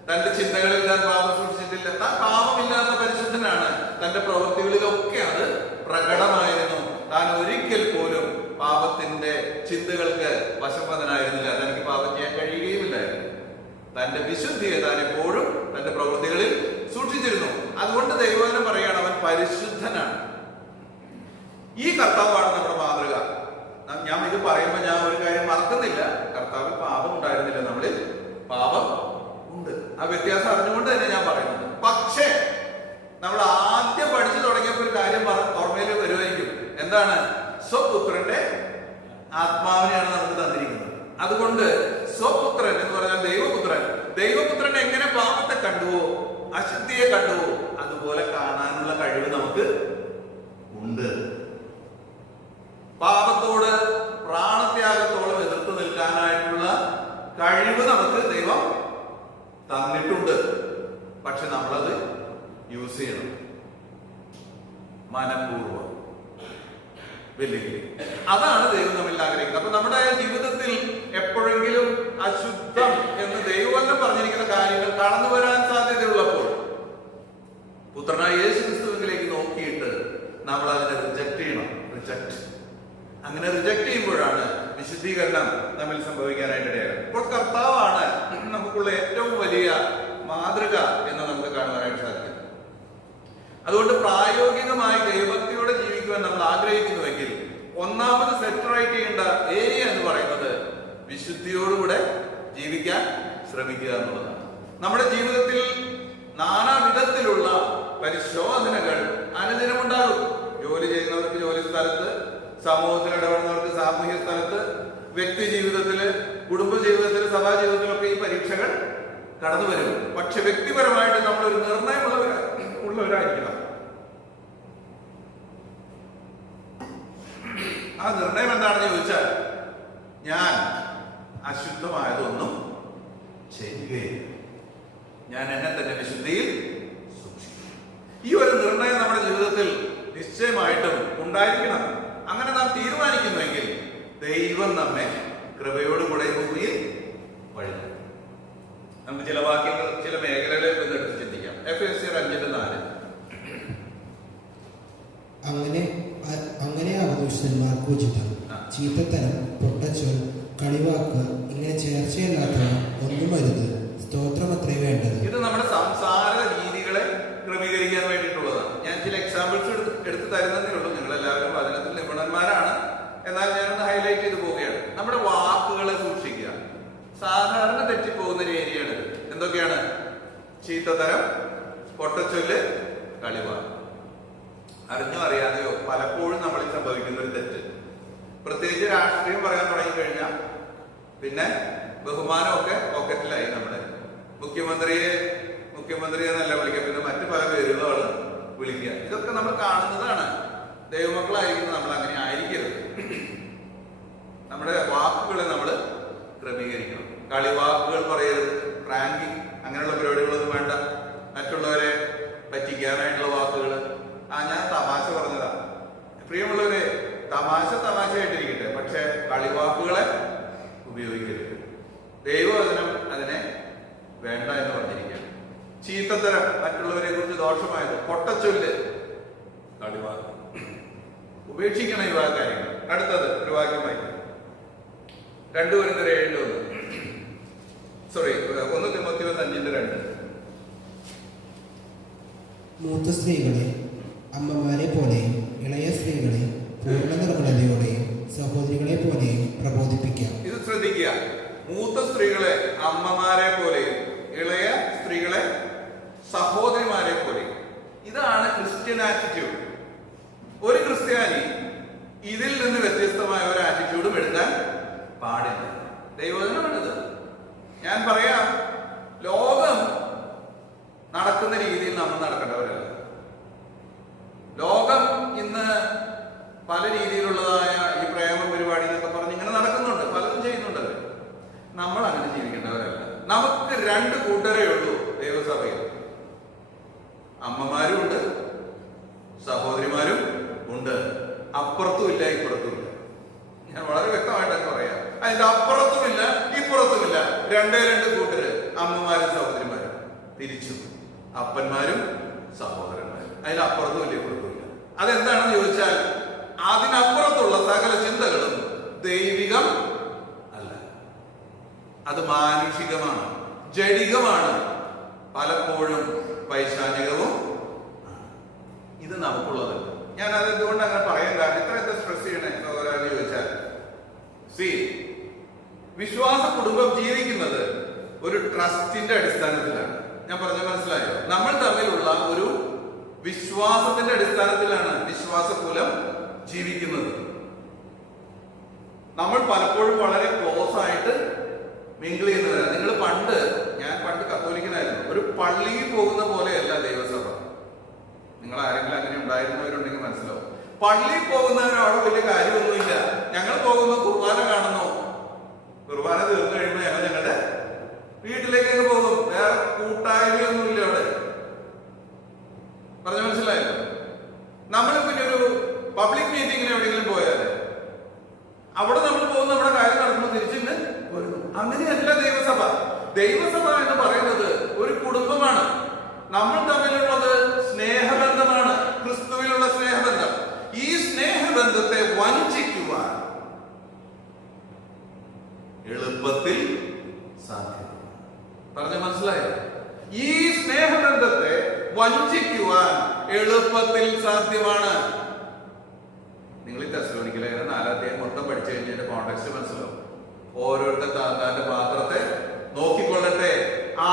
തന്റെ ചിന്തകളിൽ താൻ പാപം സൂക്ഷിച്ചിട്ടില്ല. താൻ പാപമില്ലാത്ത പരിശുദ്ധനാണ്. തന്റെ പ്രവൃത്തികളിലൊക്കെ അത് പ്രകടമായിരുന്നു. താൻ ഒരിക്കൽ പോലും പാപത്തിന്റെ ചിന്തകൾക്ക് വശംവദനായിരുന്നില്ല. തനിക്ക് പാപം ചെയ്യാൻ കഴിയുകയുമില്ലായിരുന്നു. തന്റെ വിശുദ്ധിയെ താൻ എപ്പോഴും തന്റെ പ്രവൃത്തികളിൽ സൂക്ഷിച്ചിരുന്നു. അതുകൊണ്ട് ദൈവവചനം പറയാണ്, അവൻ പരിശുദ്ധനാണ്. ഈ കർത്താവാണ് നമ്മുടെ മാതൃക. ഞാൻ ഇത് പറയുമ്പോൾ ഞാൻ ഒരു കാര്യം മറക്കുന്നില്ല, കർത്താവിൽ പാപം ഉണ്ടായിരുന്നില്ല, നമ്മളിൽ പാപം ഉണ്ട്. ആ വ്യത്യാസം അറിഞ്ഞുകൊണ്ട് തന്നെ ഞാൻ പറയുന്നത്. പക്ഷേ നമ്മൾ ആദ്യം പഠിച്ചു തുടങ്ങിയപ്പോൾ ഒരു കാര്യം ഓർമ്മയിൽ വരുമായിരിക്കും. എന്താണ്? സ്വപുത്രന്റെ ആത്മാവിനെയാണ് നമുക്ക് തന്നിരിക്കുന്നത്. അതുകൊണ്ട് സ്വപുത്രൻ എന്ന് പറഞ്ഞാൽ ദൈവപുത്രൻ എങ്ങനെ പാപത്തെ കണ്ടുവോ, അശുദ്ധിയെ കണ്ടുവോ, അതുപോലെ കാണാനുള്ള കഴിവ് നമുക്ക് ഉണ്ട്. പാപത്തോട് പ്രാണത്യാഗത്തോളം എതിർത്ത് നിൽക്കാനായിട്ടുള്ള കഴിവ് നമുക്ക് ദൈവം തന്നിട്ടുണ്ട്. പക്ഷെ നമ്മളത് യൂസ് ചെയ്യണം മനഃപൂർവ്വം, വെല്ലുവിളി. അതാണ് ദൈവം നമ്മിൽ ആഗ്രഹിക്കുന്നത്. അപ്പൊ നമ്മുടെ ജീവിതത്തിൽ എപ്പോഴെങ്കിലും അശുദ്ധം എന്ന് ദൈവവചനം പറഞ്ഞിരിക്കുന്ന കാര്യങ്ങൾ കടന്നു വരാൻ സാധ്യതയുള്ളപ്പോൾ പുത്രനായ യേശുക്രിസ്തുവിലേക്ക് നോക്കിയിട്ട് നമ്മൾ അതിനെ റിജക്ട് ചെയ്യണം. അങ്ങനെ റിജക്ട് ചെയ്യുമ്പോഴാണ് വിശുദ്ധീകരണം നമ്മിൽ സംഭവിക്കാനായിട്ടിടയാണ്. ഇപ്പോൾ കർത്താവാണ് നമുക്കുള്ള ഏറ്റവും വലിയ മാതൃക എന്ന് നമുക്ക് കാണുവാനായിട്ട് സാധിക്കും. അതുകൊണ്ട് പ്രായോഗികമായി ദൈവഭക്തിയോടെ ജീവിക്കുവാൻ നമ്മൾ ആഗ്രഹിക്കുന്നുവെങ്കിൽ ഒന്നാമത് സെറ്ററൈറ്റ് ചെയ്യേണ്ട ഏരിയ എന്ന് പറയുന്നത് വിശുദ്ധിയോടുകൂടെ ജീവിക്കാൻ ശ്രമിക്കുക എന്നുള്ളതാണ്. നമ്മുടെ ജീവിതത്തിൽ നാനാവിധത്തിലുള്ള പരിശോധനകൾ അനുദിനമുണ്ടാകും. ജോലി ചെയ്യുന്നവർക്ക് ജോലി സ്ഥലത്ത്, സമൂഹത്തിൽ ഇടപെടുന്നവർക്ക് സാമൂഹ്യ സ്ഥലത്ത്, വ്യക്തി ജീവിതത്തില്, കുടുംബ ജീവിതത്തില്, സഭാ ജീവിതത്തിലൊക്കെ ഈ പരീക്ഷകൾ കടന്നു വരും. പക്ഷെ വ്യക്തിപരമായിട്ട് നമ്മൾ ഒരു നിർണയമുള്ളവരായിരിക്കണം. ആ നിർണയം എന്താണെന്ന് ചോദിച്ചാൽ, ഞാൻ അശുദ്ധമായതൊന്നും ചെയ്യുകയില്ല. ഞാൻ എന്നെ തന്നെ വിശുദ്ധിയിൽ സൂക്ഷിക്കും. ഈ ഒരു നിർണയം നമ്മുടെ ജീവിതത്തിൽ നിശ്ചയമായിട്ടും ഉണ്ടായിരിക്കണം. അങ്ങനെ നാം തീരുമാനിക്കുന്നുവെങ്കിൽ ദൈവം നമ്മെ കൃപയോടുകൂടെ ഭൂമിയിൽ വഴി. നമുക്ക് ചില വാക്യങ്ങൾ, ചില മേഖലകളെ ബന്ധപ്പെട്ട് ചിന്തിക്കാം. എഫെസ്യർ 5:4. അങ്ങനെ അവദൂഷന്മാർക്ക് ഉചിതം ചീത്തത്തരം, പൊട്ടച്ചൊൽ, കളിവാക്ക്, ഇങ്ങനെ ചേർച്ചയില്ലാത്തവ ഒന്നും അരുത്. സ്തോത്രം അത്രേ വേണ്ടത്. ഇത് നമ്മുടെ സംസാര രീതികളെ ക്രമീകരിക്കാൻ വേണ്ടിയിട്ടുള്ളതാണ്. ഞാൻ ചില എക്സാമ്പിൾസ് എടുത്ത് തരുന്നതേ ഉള്ളൂ. നിങ്ങൾ എല്ലാവരും വചനത്തിൽ നിപുണന്മാരാണ്. എന്നാൽ ഞാനൊന്ന് ഹൈലൈറ്റ് ചെയ്ത് പോവുകയാണ്. നമ്മുടെ വാക്കുകളെ സൂക്ഷിക്കുക. സാധാരണ തെറ്റിപ്പോകുന്ന ഒരു ഏരിയയാണ്. എന്തൊക്കെയാണ്? ചീത്തത്തരം, പൊട്ടച്ചൊല്ല്, കളിവാക്ക്. അറിഞ്ഞോ അറിയാതെയോ പലപ്പോഴും നമ്മളിൽ സംഭവിക്കുന്ന ഒരു തെറ്റ്. പ്രത്യേകിച്ച് രാഷ്ട്രീയം പറയാൻ തുടങ്ങിക്കഴിഞ്ഞാൽ പിന്നെ ബഹുമാനമൊക്കെ പോക്കറ്റിലായി. നമ്മുടെ മുഖ്യമന്ത്രിയെ നല്ല വിളിക്കുക, പിന്നെ മറ്റു പല പേരുകളാണ് വിളിക്കുക. ഇതൊക്കെ നമ്മൾ കാണുന്നതാണ്. ദൈവമക്കളായിരിക്കും നമ്മൾ അങ്ങനെ ആയിരിക്കരുത്. നമ്മുടെ വാക്കുകളെ നമ്മൾ ക്രമീകരിക്കണം. കളിവാക്കുകൾ പറയരുത്, പ്രാങ്കിങ് അങ്ങനെയുള്ള പരിപാടികളൊന്നും വേണ്ട. മറ്റുള്ളവരെ പറ്റിക്കാനായിട്ടുള്ള വാക്കുകൾ. ഞാൻ തമാശ പറഞ്ഞതാ. പ്രിയമുള്ളവരെ, തമാശയായിട്ടിരിക്കട്ടെ, പക്ഷെ കളിവാക്കുകളെ ഉപയോഗിക്കരുത്. ദൈവവചനം അതിനെ വേണ്ട എന്ന് പറഞ്ഞിരിക്കുകയാണ്. ചീത്തത്തരം, മറ്റുള്ളവരെ കുറിച്ച് ദോഷമായത്, പൊട്ടച്ചൊല്ല്, കളിവാക്ക് ഉപേക്ഷിക്കണം. ഈ കാര്യങ്ങൾ. അടുത്തത് ഒരു വാക്യം വായിക്കും. 2 കൊരിന്ത്യർ 7:1. 1 തിമോഥെയോസ് 5:2. മൂത്ത സ്ത്രീകളെ അമ്മമാരെ പോലെയും ഇളയ സ്ത്രീകളെ പൂർണ്ണ നിർമ്മലതയോടെയും സഹോദരികളെ പോലെയും പ്രബോധിപ്പിക്കാം. ഇത് ശ്രദ്ധിക്കുക. മൂത്ത സ്ത്രീകളെ അമ്മമാരെ പോലെയും ഇളയ സ്ത്രീകളെ സഹോദരിമാരെ പോലെയും. ഇതാണ് ക്രിസ്ത്യൻ ആറ്റിറ്റ്യൂഡ്. ഒരു ക്രിസ്ത്യാനി ഇതിൽ നിന്ന് വ്യത്യസ്തമായ ഒരു ആറ്റിറ്റ്യൂഡും എടുക്കാൻ പാടില്ല. ദൈവവചനമാണിത്. ഞാൻ പറയാം, ലോകം നടക്കുന്ന രീതിയിൽ നമ്മൾ നടക്കേണ്ടവരല്ല. ലോകം ഇന്ന് പല രീതിയിലുള്ളതായ ഈ പ്രേമ പരിപാടി എന്നൊക്കെ പറഞ്ഞ് ഇങ്ങനെ നടക്കുന്നുണ്ട്, പലതും ചെയ്യുന്നുണ്ട്. നമ്മൾ അങ്ങനെ ജീവിക്കേണ്ടവരല്ല. നമുക്ക് 2 കൂട്ടരേ ഉള്ളൂ ദൈവസഭയിൽ. അമ്മമാരും ഉണ്ട്, സഹോദരിമാരും ഉണ്ട്. അപ്പുറത്തും ഇല്ല, ഇപ്പുറത്തും ഇല്ല. ഞാൻ വളരെ വ്യക്തമായിട്ട് പറയാം. അതിന്റെ അപ്പുറത്തുമില്ല, ഇപ്പുറത്തുമില്ല. 2 കൂട്ടര്, അമ്മമാരും സഹോദരിമാരും. തിരിച്ചു അപ്പന്മാരും സഹോദരന്മാരും. അതിനപ്പുറത്തും ഇല്ല, ഇപ്പുറത്തും ഇല്ല. അതെന്താണെന്ന് ചോദിച്ചാൽ അതിനപ്പുറത്തുള്ള സകല ചിന്തകളും ദൈവികം അല്ല. അത് മാനുഷികമാണ്, ജഡികമാണ്, പലപ്പോഴും പൈശാചികവും. ഇത് നമുക്കുള്ളതല്ല. ഞാൻ അതെന്തുകൊണ്ട് അങ്ങനെ പറയാൻ കാരണം, ഇത്ര സ്ട്രെസ് ചെയ്യണേ സഹോദരാന്ന് ചോദിച്ചാൽ, വിശ്വാസ കുടുംബം ജീവിക്കുന്നത് ഒരു ട്രസ്റ്റിന്റെ അടിസ്ഥാനത്തിലാണ്. ഞാൻ പറഞ്ഞ മനസ്സിലായോ? നമ്മൾ തമ്മിലുള്ള ഒരു വിശ്വാസത്തിന്റെ അടിസ്ഥാനത്തിലാണ് വിശ്വാസകുലം ജീവിക്കുന്നത്. നമ്മൾ പലപ്പോഴും വളരെ ക്ലോസ് ആയിട്ട് മിങ്കിൾ ചെയ്യുന്നവരാണ്. ഞാൻ പണ്ട് കത്തോലിക്കനായിരുന്നു. ഒരു പള്ളിയിൽ പോകുന്ന പോലെയല്ല ദൈവസഭ. നിങ്ങൾ ആരെങ്കിലും അങ്ങനെ ഉണ്ടായിരുന്നവരുണ്ടെങ്കിൽ മനസ്സിലാവും. പള്ളിയിൽ പോകുന്നവരവിടെ വലിയ കാര്യമൊന്നുമില്ല. ഞങ്ങൾ പോകുന്നു, കുർബാന കാണുന്നു. കുർബാന തീർന്നു കഴിയുമ്പോൾ ഞങ്ങളുടെ വീട്ടിലേക്ക് പോകും. വേറെ കൂട്ടായ്മയൊന്നുമില്ല അവിടെ. പറഞ്ഞ മനസ്സിലായല്ലോ? നമ്മൾ പിന്നെ ഒരു പബ്ലിക് മീറ്റിങ്ങിന് എവിടെയെങ്കിലും പോയാൽ അവിടെ നമ്മൾ പോകുന്ന നമ്മുടെ കാര്യം നടക്കുമ്പോൾ തിരിച്ചിട്ട് വരുന്നു. അങ്ങനെയല്ല ദൈവസഭ. ദൈവസഭ എന്ന് പറയുന്നത് ഒരു കുടുംബമാണ്. നമ്മൾ തമ്മിലുള്ളത് സ്നേഹബന്ധമാണ്, ക്രിസ്തുവിലുള്ള സ്നേഹബന്ധം. ഈ സ്നേഹബന്ധത്തെ വഞ്ചിക്കുവാൻ എളുപ്പത്തിൽ സാധ്യത. പറഞ്ഞ മനസ്സിലായോ? ഈ സ്നേഹബന്ധത്തെ വഞ്ചിക്കുവാൻ എളുപ്പത്തിൽ സാധ്യമാണ്. നിങ്ങൾ ഈ തെസ്സലോനിക്കയിലെ 4 അധ്യായം മൊത്തം പഠിച്ചു കഴിഞ്ഞതിന്റെ കോണ്ടെക്സ്റ്റ് മനസ്സിലാവും. ഓരോരുത്തർ താന്റെ പാത്രത്തെ നോക്കിക്കൊള്ളട്ടെ,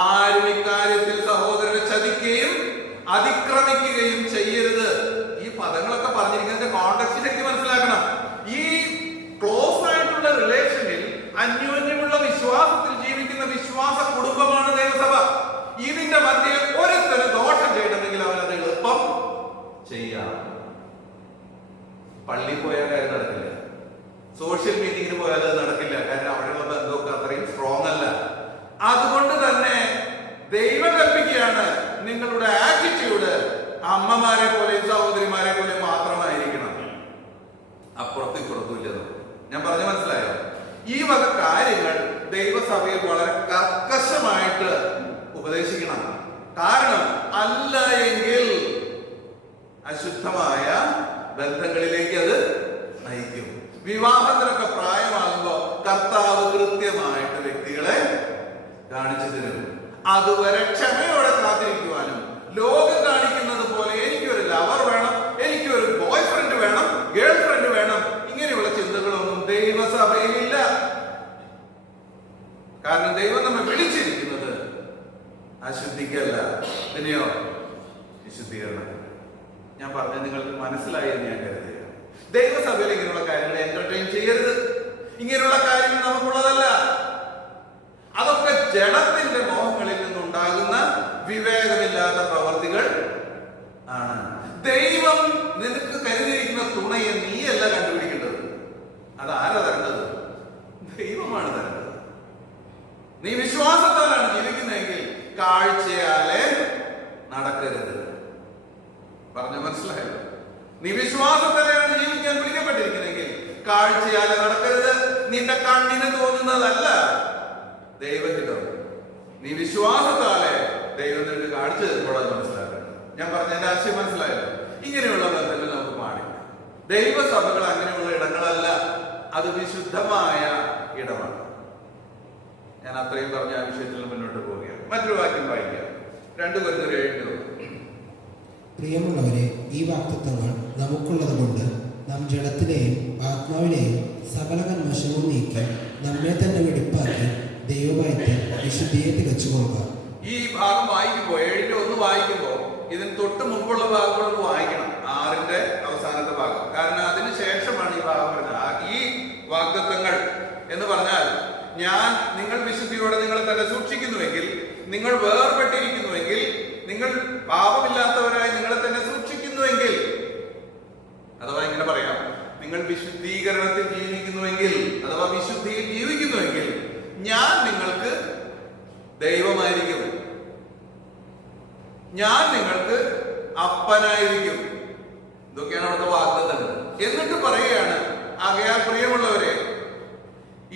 ആരും ഇക്കാര്യത്തിൽ സഹോദരനെ ചതിക്കുകയും അതിക്രമിക്കുകയും ചെയ്യരുത്. ഈ പദങ്ങളൊക്കെ പറഞ്ഞിരിക്കുന്നതിന്റെ കോണ്ടെക്സ്റ്റിലേക്ക് മനസ്സിലാക്കണം. ഈ ക്ലോസ് ആയിട്ടുള്ള റിലേഷനിൽ അന്യോന്യമുള്ള വിശ്വാസത്തിൽ ജീവിക്കുന്ന വിശ്വാസ കുടുംബമാണ് ദൈവസഭ. ഇതിന്റെ മധ്യേ ഒരുത്തരം ദോഷം ചെയ്യണമെങ്കിൽ അവനത് എളുപ്പം ചെയ്യാം. പള്ളിയിൽ പോയാൽ കാര്യം നടക്കില്ല, സോഷ്യൽ മീറ്റിങ്ങിന് പോയാൽ അത് നടക്കില്ല. കാരണം അവിടെയുള്ള ബന്ധമൊക്കെ അത്ര ദൈവസഭയിൽ വളരെ കർക്കശമായിട്ട് ഉപദേശിക്കണം. കാരണം അല്ല എങ്കിൽ അശുദ്ധമായ ബന്ധങ്ങളിലേക്ക് അത് നയിക്കും. വിവാഹത്തിനൊക്കെ പ്രായമാകുമ്പോ കർത്താവ് കൃത്യമായിട്ട് വ്യക്തികളെ കാണിച്ചു തരും. അതുവരെ ക്ഷമയോടെ കാത്തിരിക്കുവാനും, ലോകം കാണിക്കുന്നത് പോലെ എനിക്കൊരു ലവർ വേണം, എനിക്കൊരു ബോയ് ഫ്രണ്ട് വേണം, ഗേൾ ഫ്രണ്ട് വേണം, ഇങ്ങനെയുള്ള ചിന്തകളൊന്നും ദൈവസഭയിലില്ല. കാരണം ദൈവം നമ്മെ വിളിച്ചിരിക്കുന്നത് അശുദ്ധിക്കല്ല, പിന്നെയോ വിശുദ്ധീകരണം. ഞാൻ പറഞ്ഞത് നിങ്ങൾക്ക് മനസ്സിലായി എന്ന് ഞാൻ കരുതുക. ദൈവസഭയിൽ ഇങ്ങനെയുള്ള കാര്യങ്ങൾ എന്റർടൈൻ ചെയ്യരുത്. ഇങ്ങനെയുള്ള കാര്യങ്ങൾ നമുക്കുള്ളതല്ല. അതൊക്കെ ജഡത്തിന്റെ മോഹങ്ങളിൽ നിന്നുണ്ടാകുന്ന വിവേകമില്ലാത്ത പ്രവർത്തികൾ ആണ്. ദൈവം നിനക്ക് കരുതിയിരിക്കുന്ന തുണയെ നീയല്ല കണ്ടുപിടിക്കേണ്ടത്. അതാരാ തരേണ്ടത്? ദൈവമാണ് തരേണ്ടത്. നീ വിശ്വാസത്താലാണ് ജീവിക്കുന്നതെങ്കിൽ കാഴ്ചയാലെ നടക്കരുത്. പറഞ്ഞു മനസ്സിലായല്ലോ? നീ വിശ്വാസത്താലാണ് ജീവിക്കാൻ വിളിക്കപ്പെട്ടിരിക്കുന്നെങ്കിൽ കാഴ്ചയാലെ നടക്കരുത്. നിന്റെ കണ്ണിന് തോന്നുന്നതല്ല ദൈവഹിതം. നീ വിശ്വാസത്താലെ ദൈവം നിനക്ക് കാണിച്ചു തരുമ്പോഴാണ് മനസ്സിലാക്കുന്നത്. ഞാൻ പറഞ്ഞ എന്റെ ആശയം മനസ്സിലായല്ലോ? ഇങ്ങനെയുള്ള ബന്ധങ്ങൾ നമുക്ക് പാടില്ല. ദൈവസഭകൾ അങ്ങനെയുള്ള ഇടങ്ങളല്ല, അത് വിശുദ്ധമായ ഇടമാണ്. ഞാൻ അത്രയും പറഞ്ഞ ആ വിഷയത്തിൽ മുന്നോട്ട് പോവുകയാണ്. മറ്റൊരു വാക്യം വായിക്കാം. 2 കൊരിന്ത്യർ 7. പ്രിയമുള്ളവരെ, ഈ വാഗ്ദത്തങ്ങൾ നമുക്കുള്ളത് കൊണ്ട് നാം ജഡത്തിലെയും ആത്മാവിലെയും സകല കന്മഷവും നീക്കി നമ്മെ തന്നെ വെടിപ്പാക്കി ദൈവഭയത്തിൽ വിശുദ്ധിയെ തികച്ചുകൊള്ളുക. ഈ ഭാഗം വായിക്കുമ്പോ 7:1 വായിക്കുമ്പോ ഇതിന് തൊട്ട് മുമ്പുള്ള ഭാഗങ്ങളൊന്ന് വായിക്കണം. 6 അവസാനത്തെ ഭാഗം. കാരണം അതിന് ശേഷമാണ് ഈ ഭാഗം പറഞ്ഞത്. ഈ വാഗ്ദത്തങ്ങൾ എന്ന് പറഞ്ഞാൽ, ഞാൻ നിങ്ങൾ വിശുദ്ധിയോടെ നിങ്ങളെ തന്നെ സൂക്ഷിക്കുന്നുവെങ്കിൽ, നിങ്ങൾ വേർപെട്ടിരിക്കുന്നുവെങ്കിൽ, നിങ്ങൾ പാപമില്ലാത്തവരായി നിങ്ങളെ തന്നെ സൂക്ഷിക്കുന്നുവെങ്കിൽ, അഥവാ ഇങ്ങനെ പറയാം, നിങ്ങൾ വിശുദ്ധീകരണത്തിൽ ജീവിക്കുന്നുവെങ്കിൽ, അഥവാ വിശുദ്ധിയിൽ ജീവിക്കുന്നുവെങ്കിൽ, ഞാൻ നിങ്ങൾക്ക് ദൈവമായിരിക്കും, ഞാൻ നിങ്ങൾക്ക് അപ്പനായിരിക്കും. ഇതൊക്കെയാണ് അവിടുത്തെ വാഗ്ദത്തങ്ങൾ. എന്നിട്ട് പറയുകയാണ്, ആകയാൽ പ്രിയമുള്ളവരെ,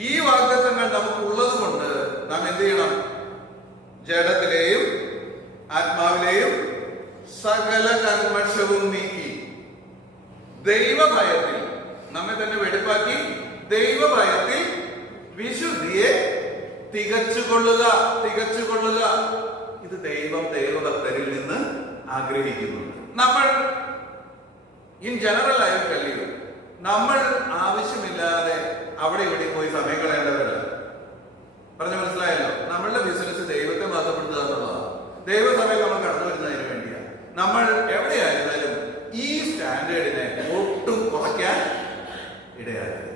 ഈ വാഗ്ദത്തങ്ങൾ നമുക്ക് ഉള്ളത് കൊണ്ട് നാം എന്ത് ചെയ്യണം? ജഡത്തിലെയും ആത്മാവിലെയും സകല കന്മഷവും നീക്കി ദൈവഭയത്തിൽ നമ്മെ തന്നെ വെടിപ്പാക്കി ദൈവഭയത്തിൽ വിശുദ്ധിയെ തികച്ചുകൊള്ളുക. ഇത് ദൈവം ദൈവഭക്തരിൽ നിന്ന് ആഗ്രഹിക്കുന്നുണ്ട്. നമ്മൾ ഇൻ ജനറൽ ആയി കഴിയും. നമ്മൾ ആവശ്യമില്ലാതെ അവിടെ ഇവിടെ പോയി സമയം കളയേണ്ടവരല്ല. പറഞ്ഞു മനസ്സിലായല്ലോ? നമ്മളുടെ ബിസിനസ് ദൈവത്തെ മഹത്വപ്പെടുത്തുക എന്നുള്ളതാണ്. ദൈവസഭയിൽ നമ്മൾ കടന്നു വരുന്നതിന് വേണ്ടിയാണ്. നമ്മൾ എവിടെയായിരുന്നാലും ഈ സ്റ്റാൻഡേർഡിനെ ഒട്ടും കുറയ്ക്കാൻ ഇടയാകരുത്.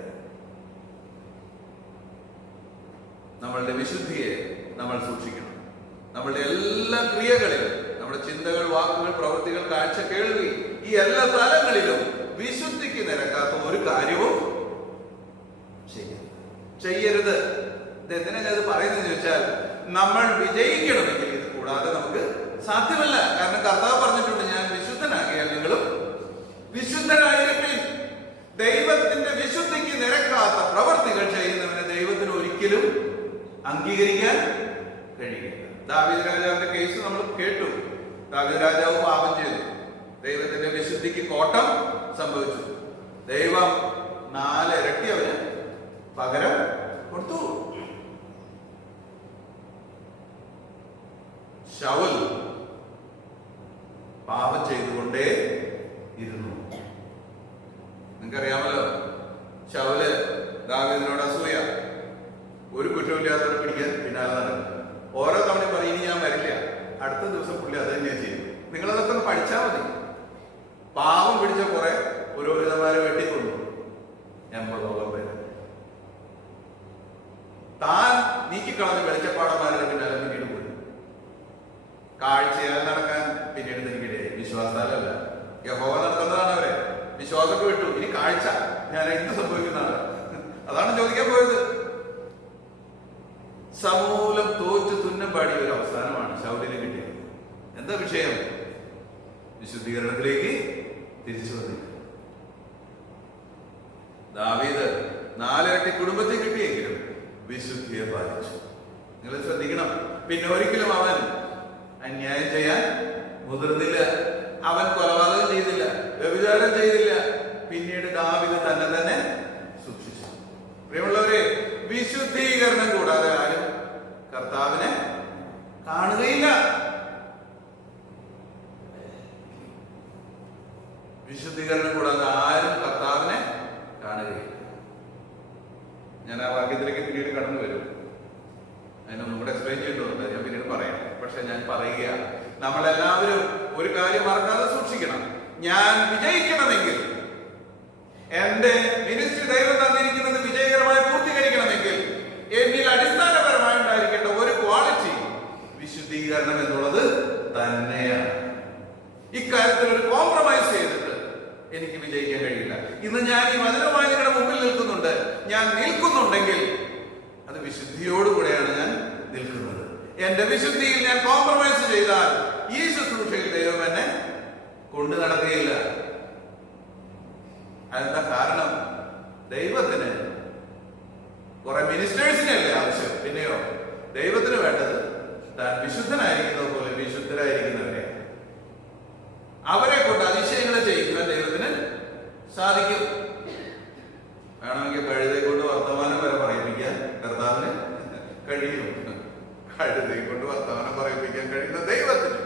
നമ്മളുടെ വിശുദ്ധിയെ നമ്മൾ സൂക്ഷിക്കണം. നമ്മളുടെ എല്ലാ ക്രിയകളിലും, നമ്മുടെ ചിന്തകൾ, വാക്കുകൾ, പ്രവൃത്തികൾ, കാഴ്ച, കേൾവി, ഈ എല്ലാ തലങ്ങളിലും വിശുദ്ധിക്ക് നിരക്കാത്ത ഒരു കാര്യവും ചെയ്യരുത്. എന്തിനാ ഇത് പറയുന്നത് ചോദിച്ചാൽ, നമ്മൾ വിജയിക്കണമെങ്കിൽ ഇത് കൂടാതെ നമുക്ക് സാധ്യമല്ല. കാരണം കർത്താവ് പറഞ്ഞിട്ടുണ്ട്, ഞാൻ വിശുദ്ധനാകിയാൽ നിങ്ങളും വിശുദ്ധനായിരിക്കും. ദൈവത്തിന്റെ വിശുദ്ധിക്ക് നിരക്കാത്ത പ്രവർത്തികൾ ചെയ്യുന്നവനെ ദൈവത്തിന് ഒരിക്കലും അംഗീകരിക്കാൻ കഴിയില്ല. ദാവീദ് രാജാവിന്റെ കേസ് നമ്മൾ കേട്ടു. ദാവീദ് രാജാവ് പാപം ചെയ്തു, ദൈവത്തിന്റെ വിശുദ്ധിക്ക് കോട്ടം സംഭവിച്ചു. ദൈവം 4 ഇരട്ടി അവന് പകരം കൊടുത്തു. ശൗൽ പാപം ചെയ്തുകൊണ്ടേ ഇരുന്നു. നിങ്ങൾക്കറിയാമല്ലോ, ശൗല് ദാവീദിനോട് അസൂയ, ഒരു കുറ്റമില്ലാത്തവരെ പിടിക്കാൻ പിന്നാലെ നടക്കും. ഓരോ തവണയും പറയും, ഇനി ഞാൻ വരില്ല, അടുത്ത ദിവസം പുള്ളി അത് തന്നെ ചെയ്യും. നിങ്ങളതൊക്കെ ഒന്ന് പഠിച്ചാൽ മതി. പാവം പിടിച്ച കുറെ പുരോഹിതന്മാരെ വെട്ടിക്കൊണ്ടു, 80ഓളം പേര്. താൻ നീക്കിക്കളഞ്ഞ വെളിച്ചപ്പാടന്മാരുടെ പിന്നാലെ പിന്നീട് പോയി. കാഴ്ചയാൽ നടക്കാൻ പിന്നീട് തനിക്കിടയായി. വിശ്വാസത്താലല്ല, യഹോവ നടത്തുന്നതാണ് അവരെ. വിശ്വാസമൊക്കെ വിട്ടു, ഇനി കാഴ്ച, ഞാൻ എന്ത് സംഭവിക്കുന്നതാണ്, അതാണ് ചോദിക്കാൻ പോയത്. സമൂലം തോറ്റ് തുന്നം പാടിയ ഒരു അവസാനമാണ് ശൗലിന് കിട്ടിയത്. എന്താ വിഷയം? വിശുദ്ധീകരണത്തിലേക്ക് തിരിച്ചു വന്നില്ല. ദാവീദ് 4 ഇരട്ടി കുടുംബത്തെ കിട്ടിയെങ്കിലും വിശുദ്ധിയെ പാലിച്ചു. നിങ്ങൾ ശ്രദ്ധിക്കണം. പിന്നെ ഒരിക്കലും അവൻ അന്യായം ചെയ്യാൻ മുതിർന്നില്ല. അവൻ കൊലപാതകം ചെയ്തില്ല, വ്യഭിചാരം ചെയ്തില്ല. പിന്നീട് ദാവീദ് തന്നെ സൂക്ഷിച്ചു. പ്രിയമുള്ളവരെ, വിശുദ്ധീകരണം കൂടാതെ ആരും കർത്താവിനെ കാണുകയില്ല. വിശുദ്ധീകരണം കൂടാതെ ആരും കർത്താവിനെ കാണുകയില്ല. ഞാൻ ആ വാക്യത്തിലേക്ക് പിന്നീട് കടന്നു വരും. അതിനൊന്നും കൂടെ എക്സ്പ്ലെയിൻ ചെയ്യേണ്ടതുണ്ട്, ഞാൻ പിന്നീട് പറയാം. പക്ഷെ ഞാൻ പറയുകയാണ്, നമ്മളെല്ലാവരും ഒരു കാര്യം മറക്കാതെ സൂക്ഷിക്കണം. ഞാൻ വിജയിക്കണമെങ്കിൽ, എന്റെ മിനിസ്ട്രി ദൈവം തന്നിരിക്കുന്നത് വിജയകരമായി പൂർത്തീകരിക്കണമെങ്കിൽ എന്നിൽ അടിസ്ഥാനപരമായി ഉണ്ടായിരിക്കേണ്ട ഒരു ക്വാളിറ്റി വിശുദ്ധീകരണം എന്നുള്ളത് തന്നെയാണ്. ഇക്കാര്യത്തിൽ ഒരു കോംപ്രമൈസ് ചെയ്തിട്ട് എനിക്ക് വിജയിക്കാൻ കഴിയില്ല. ഇന്ന് ഞാൻ ഈ വചനമായി നിങ്ങളുടെ മുമ്പിൽ നിൽക്കുന്നുണ്ട്. ഞാൻ നിൽക്കുന്നുണ്ടെങ്കിൽ അത് വിശുദ്ധിയോടുകൂടെയാണ് ഞാൻ നിൽക്കുന്നത്. എന്റെ വിശുദ്ധിയിൽ ഞാൻ കോംപ്രമൈസ് ചെയ്താൽ ഈ ശുശ്രൂഷയിൽ ദൈവം എന്നെ കൊണ്ടു നടക്കുകയില്ല. അതെന്താ കാരണം? ദൈവത്തിന് കുറെ മിനിസ്റ്റേഴ്സിനല്ലേ ആവശ്യം, പിന്നെയോ ദൈവത്തിന് വേണ്ടത് താൻ വിശുദ്ധനായിരിക്കുന്നത് പോലെ വിശുദ്ധരായിരിക്കുന്നവരെ. അവരെ കൊണ്ട് അതിശയങ്ങളെ ചെയ്യിക്കുവാൻ ദൈവത്തിന് സാധിക്കും. വേണമെങ്കിൽ കഴുതയെ കൊണ്ട് വർത്തമാനം വരെ പറയിപ്പിക്കാൻ കർത്താവിന് കഴിയും. കഴുതയെ കൊണ്ട് വർത്തമാനം പറയിപ്പിക്കാൻ കഴിയുന്ന ദൈവത്തിന്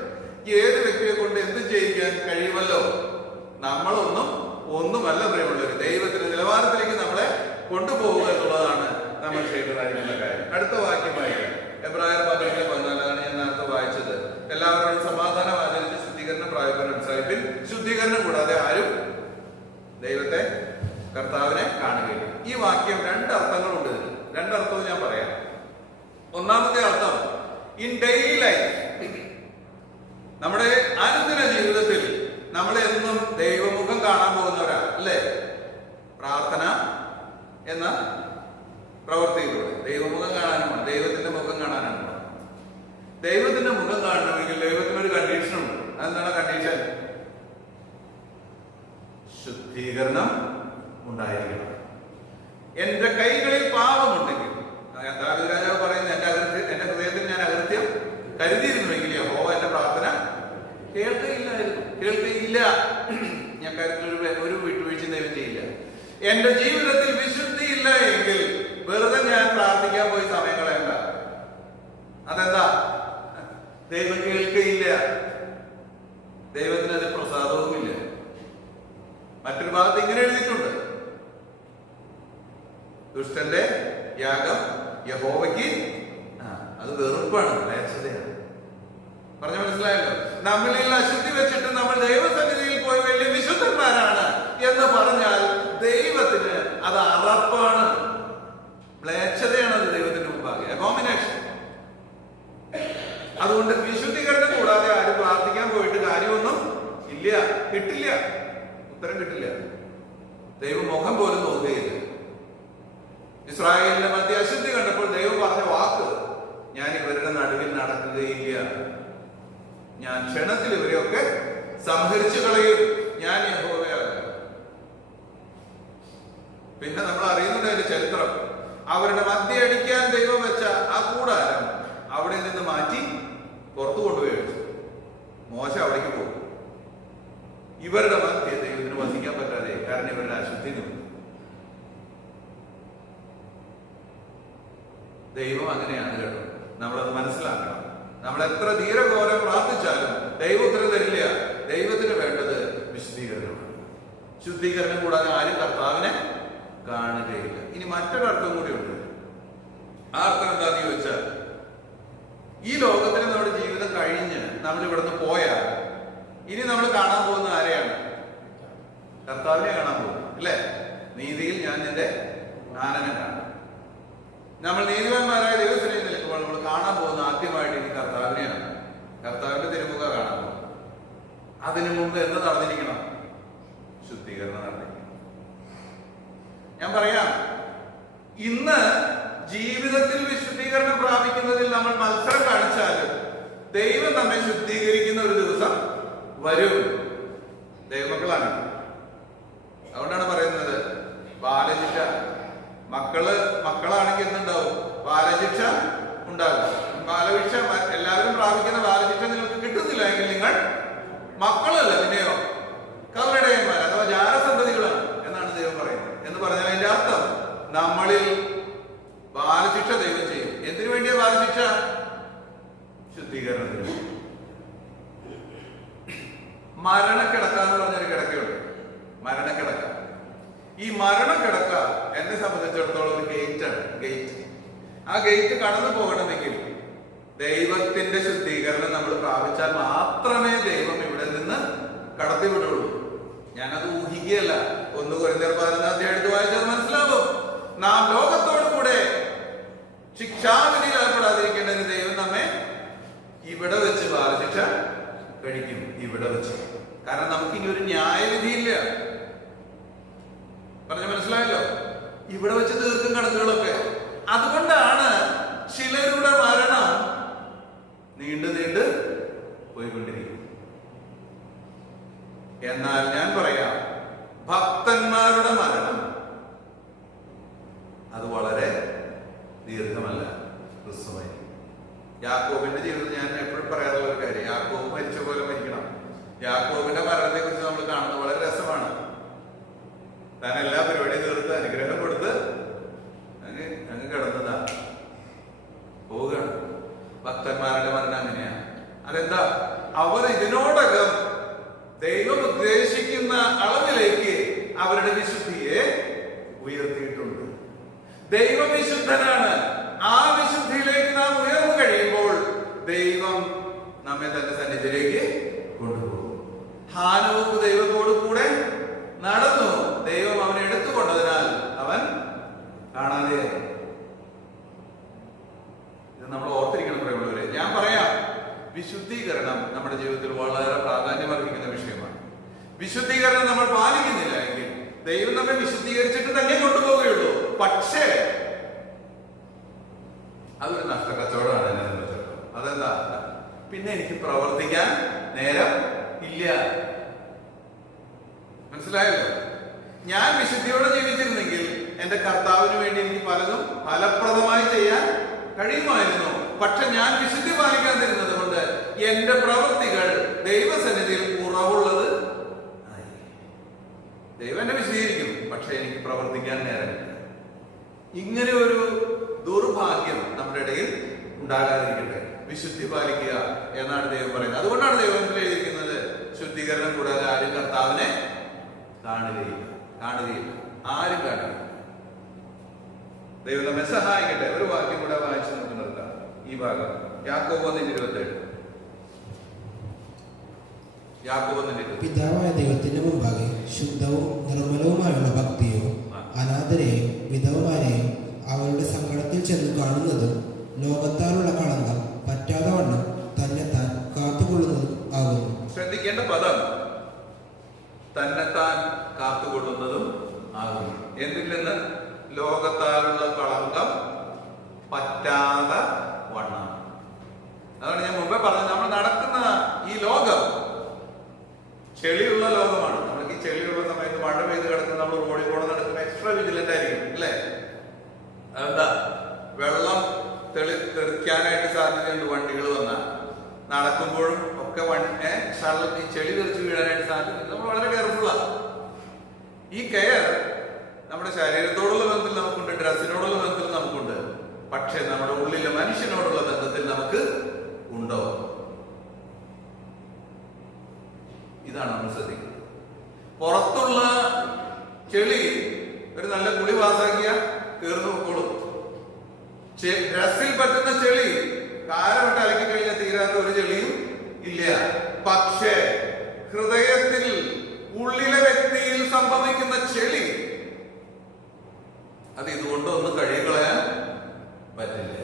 ഏത് വ്യക്തിയെ കൊണ്ട് എന്തും ചെയ്യിക്കാൻ കഴിയുമല്ലോ. ഒന്നുമല്ല പ്രിയമുള്ളവർ, ദൈവത്തിന്റെ നിലവാരത്തിലേക്ക് നമ്മളെ കൊണ്ടുപോകുക എന്നുള്ളതാണ് നമ്മൾ ചെയ്യേണ്ടതായിരിക്കുന്ന കാര്യം. അടുത്ത വാക്യം വായിക്കാം. എബ്രായർ 12:14 ഞാൻ നേരത്തെ വായിച്ചത്. എല്ലാവരോടും സമാധാനം ആചരിച്ച് ശുദ്ധീകരണം പ്രാപിപ്പിൻ. ശുദ്ധീകരണം കൂടാതെ ആരും ദൈവത്തെ, കർത്താവിനെ കാണുകയില്ല. ഈ വാക്യം രണ്ടർത്ഥങ്ങളുണ്ട്. രണ്ടർത്ഥവും ഞാൻ പറയാം. ഒന്നാമത്തെ അർത്ഥം, ഇൻ ഡെയിലി ലൈഫ്, നമ്മുടെ അനുദിന ജീവിതത്തിൽ നമ്മൾ എന്നും ദൈവമുഖം കാണാൻ പോകുന്നവരാ അല്ലേ? പ്രാർത്ഥന എന്ന പ്രവൃത്തിയിലൂടെ ദൈവമുഖം കാണാനുമാണ്, ദൈവത്തിന്റെ മുഖം കാണാനാണ്. ദൈവത്തിന്റെ മുഖം കാണണമെങ്കിൽ ദൈവത്തിനൊരു കണ്ടീഷനുണ്ട്. അതെന്താണ് കണ്ടീഷൻ? ശുദ്ധീകരണം ഉണ്ടായിരിക്കണം. എന്റെ കൈകളിൽ പാപമുണ്ടെങ്കിൽ, ദാവീദ് രാജാവ് പറയുന്നത്, എന്റെ ഹൃദയത്തിൽ ഞാൻ അകൃത്യം കരുതിയിരുന്നുവെങ്കിൽ യഹോവ എന്റെ പ്രാർത്ഥന കേൾക്കുകയില്ല. ഞാൻ കാര്യത്തിൽ ഒരു വിട്ടുവീഴ്ച ദൈവം ചെയ്യില്ല. എന്റെ ജീവിതത്തിൽ വിശുദ്ധി ഇല്ല എങ്കിൽ വെറുതെ ഞാൻ പ്രാർത്ഥിക്കാൻ പോയി സമയം കളയണ്ട. അതെന്താ? ദൈവം കേൾക്കുകയില്ല. ദൈവത്തിന് അതിൽ പ്രസാദവുമില്ല. മറ്റൊരു ഭാഗത്ത് ഇങ്ങനെ എഴുതിയിട്ടുണ്ട്, ദുഷ്ടന്റെ യാഗം യഹോവയ്ക്ക് അത് വെറുപ്പാണ്, മ്ലേച്ഛതയാണ്. പറഞ്ഞ മനസ്സിലായല്ലോ? നമ്മളിൽ അശുദ്ധി വെച്ചിട്ട് നമ്മൾ ദൈവസന്നിധിയിൽ പോയി വലിയ വിശുദ്ധന്മാരാണ് എന്ന് പറഞ്ഞാൽ ദൈവത്തിന് അത് അറപ്പാണ്, മ്ലേച്ഛതയാണ്. അത് ദൈവത്തിന്റെ മുമ്പാകെ അബോമിനേഷൻ. അതുകൊണ്ട് വിശുദ്ധീകരണം കൂടാതെ ആരും പ്രാർത്ഥിക്കാൻ പോയിട്ട് കാര്യമൊന്നും ഇല്ല, കിട്ടില്ല, ഉത്തരം കിട്ടില്ല. ദൈവം മുഖം പോലും നോക്കുകയില്ല. ഇസ്രായേലിന്റെ മധ്യ അശുദ്ധി കണ്ടപ്പോൾ ദൈവം പറഞ്ഞ വാക്ക്, ഞാൻ ഇവരുടെ നടുവിൽ നടക്കുകയില്ല, ഞാൻ ക്ഷണത്തിൽ ഇവരെയൊക്കെ സംഹരിച്ചു കളയും, ഞാൻ യഹോവയാണ്. പിന്നെ നമ്മൾ അറിയുന്നുണ്ട് അതിന്റെ ചരിത്രം. അവരുടെ മധ്യ അടിക്കാൻ ദൈവം വെച്ച ആ കൂടാരം അവിടെ നിന്ന് മാറ്റി പുറത്തു കൊണ്ടുപോയി അടിച്ചു. മോശ അവിടേക്ക് പോകും. ഇവരുടെ മധ്യ ദൈവത്തിന് വസിക്കാൻ പറ്റാതെ, കാരണം ഇവരുടെ അശുദ്ധി നിന്നു. ദൈവം അങ്ങനെയാണ് കേട്ടോ, നമ്മളത് മനസ്സിലാക്കണം. നമ്മൾ എത്ര ധീരഘോരം പ്രാർത്ഥിച്ചാലും ദൈവം ഉത്തരം തരില്ല. ദൈവത്തിന് വേണ്ടത് വിശുദ്ധീകരണമാണ്. ശുദ്ധീകരണം കൂടാതെ ആരും കർത്താവിനെ കാണുകയില്ല. ഇനി മറ്റൊരർത്ഥം കൂടിയുണ്ട്. ആ അർത്ഥം എന്താന്ന് ചോദിച്ചാൽ, ഈ ലോകത്തിൽ നമ്മുടെ ജീവിതം കഴിഞ്ഞ് നമ്മൾ ഇവിടുന്ന് പോയാൽ ഇനി നമ്മൾ കാണാൻ പോകുന്ന ആരെയാണ്? കർത്താവിനെ കാണാൻ പോകും അല്ലേ? നീതിയിൽ ഞാൻ നിന്റെ ആനനെ കാണും. നമ്മൾ നീതിമാന്മാരായ ദൈവസന്നിധിയിൽ നിൽക്കുമ്പോൾ നമ്മൾ കാണാൻ പോകുന്ന ആദ്യമായിട്ട് ഇനി കർത്താവിനെയാണ്. കർത്താവിന്റെ തിരുമുഖ കാണാൻ പോകും. അതിനു മുമ്പ് എന്ത് നടന്നിരിക്കണം? ശുദ്ധീകരണം നടന്നിരിക്കണം. ഞാൻ പറയാം, ഇന്ന് ജീവിതത്തിൽ വിശുദ്ധീകരണം പ്രാപിക്കുന്നതിൽ നമ്മൾ മത്സരം കാണിച്ചാലും ദൈവം നമ്മെ ശുദ്ധീകരിക്കുന്ന ഒരു ദിവസം വരും. ദൈവമക്കളാണ്. അതുകൊണ്ടാണ് പറയുന്നത്, ബാലചിറ്റ മക്കളാണെങ്കിൽ എന്തുണ്ടാവും? ബാലശിക്ഷ ഉണ്ടാകും. ബാലശിക്ഷ എല്ലാവരും പ്രാപിക്കുന്ന ബാലശിക്ഷ നിങ്ങൾക്ക് കിട്ടുന്നില്ല എങ്കിൽ നിങ്ങൾ മക്കളല്ല, പിന്നെയോ കവലടയന്മാർ അഥവാ ജാരസന്തതികളാണ് എന്നാണ് ദൈവം പറയുന്നത്. എന്ന് പറഞ്ഞാൽ അതിന്റെ അർത്ഥം നമ്മളിൽ ബാലശിക്ഷ ദൈവം ചെയ്യും. എന്തിനു വേണ്ടിയ ബാലശിക്ഷ? ശുദ്ധീകരണത്തിന്. മരണക്കിടക്ക എന്ന് പറഞ്ഞൊരു കിടക്കയുണ്ട്, മരണക്കിടക്ക. ഈ മരണക്കിടക്ക എന്നെ സംബന്ധിച്ചിടത്തോളം ഒരു ഗേറ്റാണ്, ഗേറ്റ്. ആ ഗേറ്റ് കടന്നു പോകണമെങ്കിൽ ദൈവത്തിന്റെ ശുദ്ധീകരണം നമ്മൾ പ്രാപിച്ചാൽ മാത്രമേ ദൈവം ഇവിടെ നിന്ന് കടത്തിവിടുള്ളൂ. ഞാനത് ഊഹിക്കുകയല്ല. 1 കൊരിന്ത്യർ 11 എടുത്ത് വായിച്ചാൽ മനസ്സിലാവും. നാം ലോകത്തോടു കൂടെ ശിക്ഷാവിധിയിൽ ഏർപ്പെടാതിരിക്കേണ്ടതിന് ദൈവം നമ്മെ ഇവിടെ വെച്ച് ബാലശിക്ഷ കഴിക്കും, ഇവിടെ വെച്ച്. കാരണം നമുക്ക് ഇനി ഒരു ന്യായവിധിയില്ല. പറഞ്ഞ മനസ്സിലായല്ലോ? ഇവിടെ വെച്ച് തീർക്കും കണക്കുകളൊക്കെ. അതുകൊണ്ടാണ് ചിലരുടെ മരണം നീണ്ടു നീണ്ട് പോയിക്കൊണ്ടിരിക്കും. എന്നാൽ ഞാൻ പറയാം, ഭക്തന്മാരുടെ മരണം അത് വളരെ ദീർഘമല്ല, ഹ്രസ്വമായി. യാക്കോബിന്റെ ജീവിതം ഞാൻ എപ്പോഴും പറയാറുള്ള ഒരു കാര്യം, യാക്കോബ് മരിച്ച പോലെ മരിക്കണം. യാക്കോബിന്റെ മരണത്തെ കുറിച്ച് നമ്മൾ കാണുന്നത് വളരെ രസമാണ്. താൻ എല്ലാ പരിപാടിയും തീർത്ത് അനുഗ്രഹം കൊടുത്ത് അങ്ങ് കിടന്നതാ, പോവുകയാണ്. ഭക്തന്മാരുടെ മരണം അങ്ങനെയാണ്. അതെന്താ? അവർ ഇതിനോടകം ദൈവം ഉദ്ദേശിക്കുന്ന അളവിലേക്ക് അവരുടെ വിശുദ്ധിയെ ഉയർത്തിയിട്ടുണ്ട്. ദൈവം വിശുദ്ധനാണ്. ആ വിശുദ്ധിയിലേക്ക് നാം ഉയർന്നു കഴിയുമ്പോൾ ദൈവം നമ്മെ തന്റെ സന്നിധിയിലേക്ക് കൊണ്ടുപോകും. ഹാനോക്ക് ദൈവത്തോട് കൂടെ നടന്നു. ദൈവം അവനെ എടുത്തുകൊണ്ടതിനാൽ അവൻ കാണാതെയായി. ഇത് നമ്മൾ ഓർത്തിരിക്കണം പ്രിയമുള്ളവരെ. ഞാൻ പറയാം, വിശുദ്ധീകരണം നമ്മുടെ ജീവിതത്തിൽ വളരെ പ്രാധാന്യം അർഹിക്കുന്ന വിഷയമാണ്. വിശുദ്ധീകരണം നമ്മൾ പാലിക്കുന്നില്ല എങ്കിൽ ദൈവം നമ്മെ വിശുദ്ധീകരിച്ചിട്ട് തന്നെ കൊണ്ടുപോവുകയുള്ളൂ. പക്ഷേ അതൊരു നഷ്ടക്കച്ചവടമാണ് എന്നെ സംബന്ധിച്ചിടത്തോളം. അതെന്താ? പിന്നെ എനിക്ക് പ്രവർത്തിക്കാൻ നേരം ഇല്ല. മനസ്സിലായല്ലോ? ഞാൻ വിശുദ്ധിയോടെ ജീവിച്ചിരുന്നെങ്കിൽ എന്റെ കർത്താവിന് വേണ്ടി എനിക്ക് പലതും ഫലപ്രദമായി ചെയ്യാൻ കഴിയുമായിരുന്നു. പക്ഷെ ഞാൻ വിശുദ്ധി പാലിക്കാൻ തരുന്നത് കൊണ്ട് എന്റെ പ്രവൃത്തികൾ ദൈവസന്നിധിയിൽ കുറവുള്ളത് ആയി. ദൈവം എന്നെ വിശദീകരിക്കും, പക്ഷെ എനിക്ക് പ്രവർത്തിക്കാൻ നേരമില്ല. ഇങ്ങനെ ഒരു ദുർഭാഗ്യം നമ്മുടെ ഇടയിൽ ഉണ്ടാകാതിരിക്കട്ടെ. വിശുദ്ധി പാലിക്കുക എന്നാണ് ദൈവം പറയുന്നത്. അതുകൊണ്ടാണ് ദൈവത്തിൽ എഴുതിയിരിക്കുന്നത്, ശുദ്ധീകരണം കൂടാതെ ആരും കർത്താവിനെ കാണുകയില്ല, ആരും കാണില്ല. ദൈവം നമ്മെ സഹായിക്കട്ടെ. ഒരു വാക്യം കൂടെ വായിച്ച് നമുക്ക് നിർത്താം. ഈ ഭാഗം യാക്കോബ് 1:27. യാക്കോബ് 1:27. പിതാവായ ദൈവത്തിന്റെ മുമ്പാകെ ശുദ്ധവും നിർമ്മലവുമായുള്ള ഭക്തിയോ അനാഥരെയും വിധവമാരെയും അവരുടെ സങ്കടത്തിൽ ചെന്ന് കാണുന്നതും ലോകത്താലുള്ള കളങ്കം പറ്റാതെ വണ്ണം തന്നെത്താൻ കാത്തുകൊള്ളുന്നതും ആകുന്നു. ശ്രദ്ധിക്കേണ്ട പദം തന്നെത്താൻ കാത്തുകൊള്ളുന്നതും ആകുന്നു. എന്തിൽ നിന്ന്? ലോകത്താലുള്ള കളങ്കം പറ്റാതെ വണ്ണം. അതാണ് ഞാൻ മുമ്പേ പറഞ്ഞത്. നമ്മൾ നടക്കുന്ന ഈ ലോകം ചെളിയുള്ള ലോകമാണ്. നമുക്ക് ഈ ചെളിയുള്ള സമയത്ത് മഴ പെയ്ത് കിടക്കുന്ന നമ്മൾ റോഡിൽ കൂടെ നടക്കുന്ന എക്സ്ട്രാ വിജിലന്റ് ആയിരിക്കും, അല്ലേ? അതെന്താ? വെള്ളം തെളിക്കാനായിട്ട് സാധ്യതയുണ്ട്. വണ്ടികൾ വന്നാൽ നടക്കുമ്പോഴും ഒക്കെ ഈ ചെളി തെറിച്ച് വീഴാനായിട്ട് സാധ്യതയുണ്ട്. നമ്മൾ വളരെ കെയർഫുള്ളാണ്. ഈ കെയർ നമ്മുടെ ശരീരത്തോടുള്ള ബന്ധത്തിൽ നമുക്കുണ്ട്, ഡ്രസ്സിനോടുള്ള ബന്ധത്തിൽ നമുക്കുണ്ട്. പക്ഷെ നമ്മുടെ ഉള്ളിലെ മനുഷ്യനോടുള്ള ബന്ധത്തിൽ നമുക്ക് ഉണ്ടോ? ഇതാണ് നമ്മൾ ശ്രദ്ധിക്കുന്നത്. പുറത്തുള്ള ചെളി ഒരു നല്ല കുളി പാസാക്കിയ തീർന്നു പൊക്കോളും. ഡ്രസ്സിൽ പറ്റുന്ന ചെളി കാലമിട്ട് അലക്കി കഴിഞ്ഞാൽ തീരാത്ത ഒരു ചെളിയും ഇല്ല. പക്ഷേ ഹൃദയത്തിൽ ഉള്ളിലെ വ്യക്തിയിൽ സംഭവിക്കുന്ന ചെളി അത് ഇതുകൊണ്ടൊന്നും കഴുകിക്കളയാൻ പറ്റില്ല.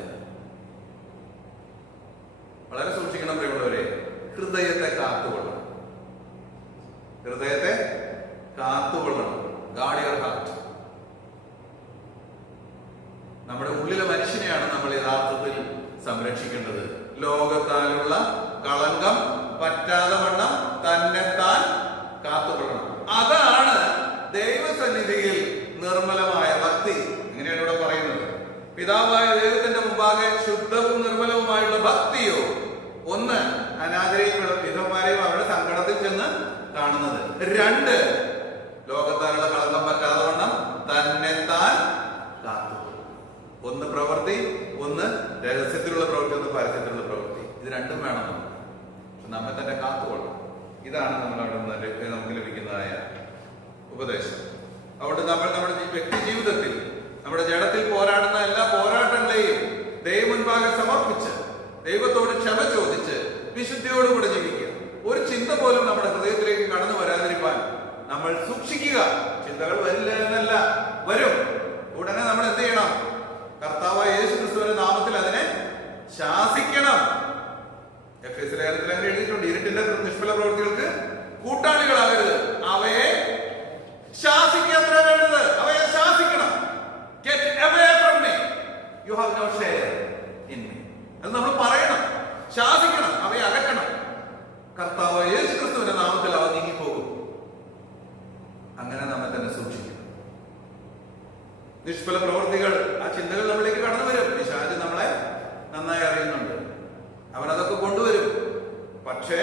വളരെ സൂക്ഷിക്കണം പ്രിയമുള്ളവരെ. ഹൃദയത്തെ കാത്തുകൊള്ളണം. ഹൃദയത്തെ കാത്തുകൊള്ളണം. Guard your heart. നമ്മുടെ ഉള്ളിലെ മനുഷ്യനെയാണ് നമ്മൾ യഥാർത്ഥത്തിൽ സംരക്ഷിക്കേണ്ടത്. ലോകത്താലുള്ള കളങ്കം പറ്റാതെ വണ്ണം തന്നെത്താൻ കാത്തുകൊള്ളണം. അതാണ് ദൈവസന്നിധിയിൽ നിർമ്മലമായ ഭക്തി. ഇങ്ങനെയാണ് ഇവിടെ പറയുന്നത്. പിതാവായ ദൈവത്തിന്റെ മുൻപാകെ ശുദ്ധവും നിർമ്മലവുമായുള്ള ഭക്തിയോ? ഒന്ന്, അനാഥരെയും വിധവമാരെയും അവരുടെ സങ്കടത്തിൽ ചെന്ന് കാണുന്നത്. രണ്ട്, ലോകത്താലുള്ള കളങ്കം പറ്റാതെ വണ്ണം തന്നെത്താൻ കാത്തു. ഒന്ന് പ്രവൃത്തി, ഒന്ന് രഹസ്യത്തിലുള്ള പ്രവൃത്തി, ഒന്ന് പരസ്യത്തിലുള്ള പ്രവൃത്തി. ഇത് രണ്ടും വേണം നമുക്ക്. നമ്മെ തന്നെ കാത്തുകൊള്ളണം. ഇതാണ് നമ്മൾ അവിടെ നിന്ന് നമുക്ക് ലഭിക്കുന്നതായ ഉപദേശം. അതുകൊണ്ട് നമ്മൾ നമ്മുടെ വ്യക്തി ജീവിതത്തിൽ നമ്മുടെ ജഡത്തിൽ പോരാടുന്ന എല്ലാ പോരാട്ടങ്ങളെയും ദൈവം മുൻപാകെ സമർപ്പിച്ച് ദൈവത്തോട് ക്ഷമ ചോദിച്ച് വിശുദ്ധിയോടുകൂടെ ജീവിക്കുക. ഒരു ചിന്ത പോലും നമ്മുടെ ഹൃദയത്തിലേക്ക് കടന്നു വരാതിരിക്കാൻ നമ്മൾ സൂക്ഷിക്കുക. ചിന്തകൾ വരില്ല എന്നല്ല, വരും. ഉടനെ നമ്മൾ എന്ത് ചെയ്യണം? കർത്താവായ യേശു ക്രിസ്തുവിന്റെ നാമത്തിൽ അതിനെ ശാസിക്കണം. എഫേസ്യ ലേഖനത്തിൽ അങ്ങനെ എഴുതിയിട്ടുണ്ട്, ഇരുട്ടിന്റെ നിഷ്ഫല പ്രവൃത്തികൾക്ക് കൂട്ടാളികളാകരുത്, അവയെ ശാസിക്കത്ര വേണ്ടത്. അവയെ ശാസിക്കണം. Get away from me. You have no share in me. അത് നമ്മൾ പറയണം, ശാസിക്കണം, അവയെ അകറ്റണം. കർത്താവ് യേശു ക്രിസ്തുവിന്റെ നാമത്തിൽ അവ നീങ്ങിപ്പോകും. അങ്ങനെ നമ്മെ തന്നെ സൂക്ഷിക്കണം. നിഷ്ഫല പ്രവൃത്തികൾ, ആ ചിന്തകൾ നമ്മളിലേക്ക് കടന്നു വരും. പിശാച് നമ്മളെ നന്നായി അറിയുന്നുണ്ട്, അവനതൊക്കെ കൊണ്ടുവരും. പക്ഷേ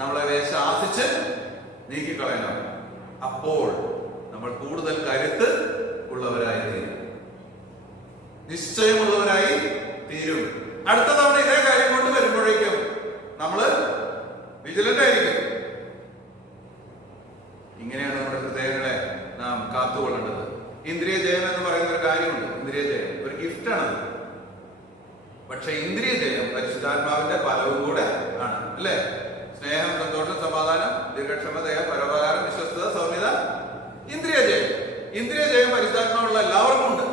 നമ്മളെ ശാസിച്ച് നീക്കിക്കളയണം. അപ്പോൾ നമ്മൾ കൂടുതൽ കരുത്ത് ഉള്ളവരായി തീരും, നിശ്ചയമുള്ളവരായി തീരും. അടുത്ത തവണ ഇതേ കാര്യം കൊണ്ട് വരുമ്പോഴേക്കും നമ്മള് വിജിലന്റ് ആയിരിക്കും. ഇങ്ങനെയാണ് നമ്മുടെ ഹൃദയങ്ങളെ നാം കാത്തുകൊള്ളേണ്ടത്. ഇന്ദ്രിയ ജയം എന്ന് പറയുന്ന ഒരു കാര്യമുണ്ട്. ഇന്ദ്രിയ ജയം ഒരു ഗിഫ്റ്റാണ്. പക്ഷെ ഇന്ദ്രിയ ജയം പരിശുദ്ധാത്മാവിന്റെ ഫലവും കൂടെ ആണ്, അല്ലേ? സ്നേഹം, സന്തോഷം, സമാധാനം, ദീർഘക്ഷമ, ദയ, പരോപകാരം, വിശ്വസ്തത, സൗമ്യത. ഇന്ദ്രിയ ജയം, ഇന്ദ്രിയ ജയം പരിശുദ്ധാത്മാവുള്ള എല്ലാവർക്കും ഉണ്ട്.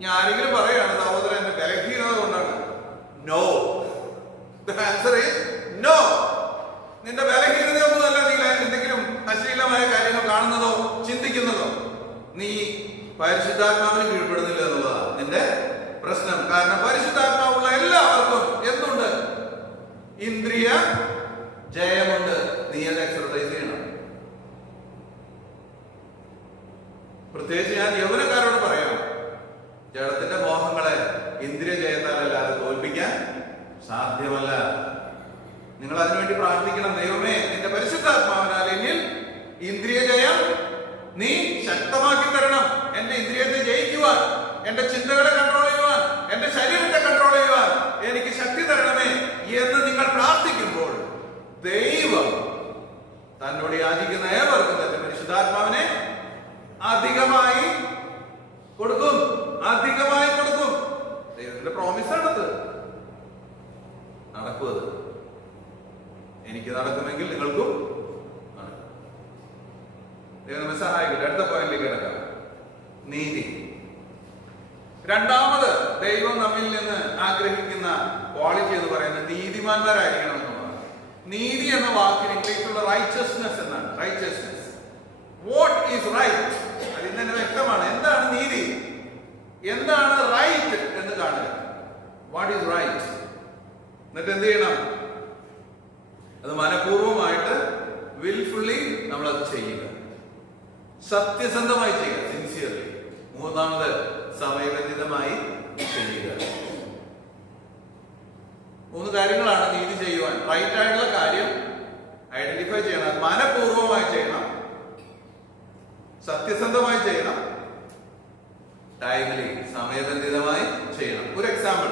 ഞാൻ ആരെങ്കിലും പറയാണ് സഹോദരൻ എന്റെ ബലഹീനത കൊണ്ടാണ്, no. The answer is no. നിന്റെ ബലഹീനതയൊന്നുമല്ല നീ എന്തെങ്കിലും അശ്ലീലമായ കാര്യങ്ങൾ കാണുന്നതോ ചിന്തിക്കുന്നതോ. നീ പരിശുദ്ധാത്മാവിന് കീഴ്പ്പെടുന്നില്ല എന്നുള്ളതാണ് നിന്റെ പ്രശ്നം. കാരണം പരിശുദ്ധാത്മാവുള്ള എല്ലാവർക്കും എന്തുണ്ട്? ഇന്ദ്രിയ ജയമുണ്ട്. നീ അത് എക്സർസൈസ് ചെയ്യണം. പ്രത്യേകിച്ച് ഞാൻ യൗവനക്കാരോട് പറയാം, ജഡത്തിന്റെ മോഹങ്ങളെ ഇന്ദ്രിയ ജയത്താലല്ലാതെ തോൽപ്പിക്കാൻ സാധ്യമല്ല. നിങ്ങൾ അതിനുവേണ്ടി പ്രാർത്ഥിക്കണം. ദൈവമേ, നിന്റെ പരിശുദ്ധാത്മാവിനാൽ എന്നിൽ ഇന്ദ്രിയ ജയം നീ ശക്തമാക്കി തരണം. എന്റെ ഇന്ദ്രിയത്തെ ജയിക്കുവാൻ, എന്റെ ചിന്തകളെ കൺട്രോൾ ചെയ്യുവാൻ, എന്റെ ശരീരത്തെ കൺട്രോൾ ചെയ്യുവാൻ എനിക്ക് ശക്തി തരണമേ എന്ന് നിങ്ങൾ പ്രാർത്ഥിക്കുമ്പോൾ ദൈവം തന്നോട് യാചിക്കുന്ന ഏവർക്കും തന്റെ പരിശുദ്ധാത്മാവിനെ അധികമായി കൊടുക്കും, അധികമായി കൊടുക്കും. ദൈവത്തിന്റെ പ്രോമിസ് ആണത്. നടക്കും. അത് എനിക്ക് നടക്കുമെങ്കിൽ നിങ്ങൾക്കും നടക്കും. ദൈവം നമ്മെ സഹായിക്കട്ടെ. അടുത്ത പോയിന്റിലേക്ക് കിടക്കാം. നീതി. രണ്ടാമത് ദൈവം നമ്മിൽ നിന്ന് ആഗ്രഹിക്കുന്ന ക്വാളിറ്റി എന്ന് പറയുന്നത് നീതിമാന്മാരായിരിക്കണം എന്നുള്ളതാണ്. നീതി എന്ന വാക്കിന് ഇംഗ്ലീഷിലുള്ള റൈച്ചസ്നെസ് എന്നാണ്. റൈച്ചസ്നെസ്, വാട്ട് ഈസ് റൈറ്റ്, അതിൽ തന്നെ വ്യക്തമാണ്. എന്താണ് നീതി, എന്താണ് റൈറ്റ് എന്ന് കാണുക. What is right. എന്നിട്ട് എന്ത് ചെയ്യണം? അത് മനഃപൂർവമായിട്ട് വിൽഫുള്ളി നമ്മളത് ചെയ്യുക, സത്യസന്ധമായി ചെയ്യുക, സിൻസിയർലി. മൂന്നാമത് സമയബന്ധിതമായി ചെയ്യുക. മൂന്ന് കാര്യങ്ങളാണ് നീതി ചെയ്യുവാൻ. റൈറ്റ് ആയിട്ടുള്ള കാര്യം ഐഡന്റിഫൈ ചെയ്യണം, മനഃപൂർവമായി ചെയ്യണം, സത്യസന്ധമായി ചെയ്യണം, ടൈംലി സമയബന്ധിതമായി ചെയ്യണം. ഒരു എക്സാമ്പിൾ,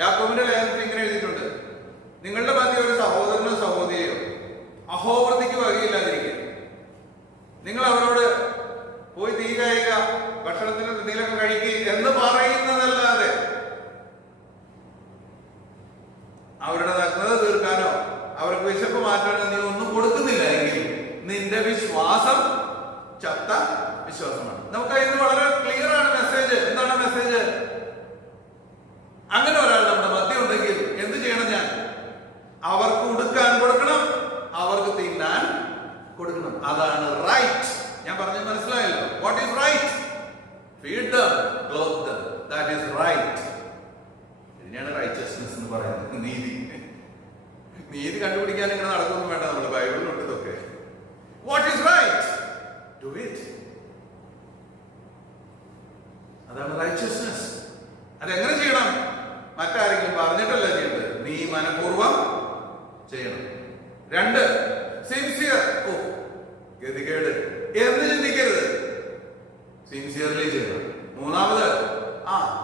യാക്കോബിന്റെ ലേഖനത്തിൽ ഇങ്ങനെ എഴുതിയിട്ടുണ്ട്, നിങ്ങളുടെ മധ്യ ഒരു സഹോദരനോ സഹോദരിയോ അഹോവൃത്തിക്ക് വകയില്ലാതിരിക്കുക. നിങ്ങൾ അവരോട് പോയി തീ കായുക, ഭക്ഷണത്തിന് എന്തെങ്കിലുമൊക്കെ കഴിക്കുക എന്ന് പറയുന്നതല്ലാതെ അവരുടെ നഗ്നത തീർക്കാനോ അവർക്ക് വിശപ്പ് മാറ്റാനോ നീ ഒന്നും കൊടുക്കുന്നില്ല എങ്കിൽ നിന്റെ വിശ്വാസം ചത്ത വിശ്വാസമാണ്. നമുക്ക് ഇന്ന് വളരെ ക്ലിയർ ആണ് മെസ്സേജ്. എന്താണ് മെസ്സേജ്? അങ്ങനെ ഒരാൾ നമ്മുടെ മധ്യ ഉണ്ടെങ്കിൽ എന്ത് ചെയ്യണം? ഞാൻ അവർക്ക് ഉടുക്കാൻ കൊടുക്കണം, അവർക്ക് തിന്നാൻ കൊടുക്കണം. അതാണ് റൈറ്റ്. ഞാൻ പറഞ്ഞത് മനസ്സിലായല്ലോ? What is right? Feed them, cloth them. That മറ്റാരെങ്കിലും പറഞ്ഞിട്ടല്ല ചെയ്യേണ്ടത്, നീ മനഃപൂർവ്വം ചെയ്യണം. 2, സിൻസിയർ. ഓ ഗതികേട് എന്ന് ചിന്തിക്കരുത്, സിൻസിയർലി ചെയ്യണം. 3,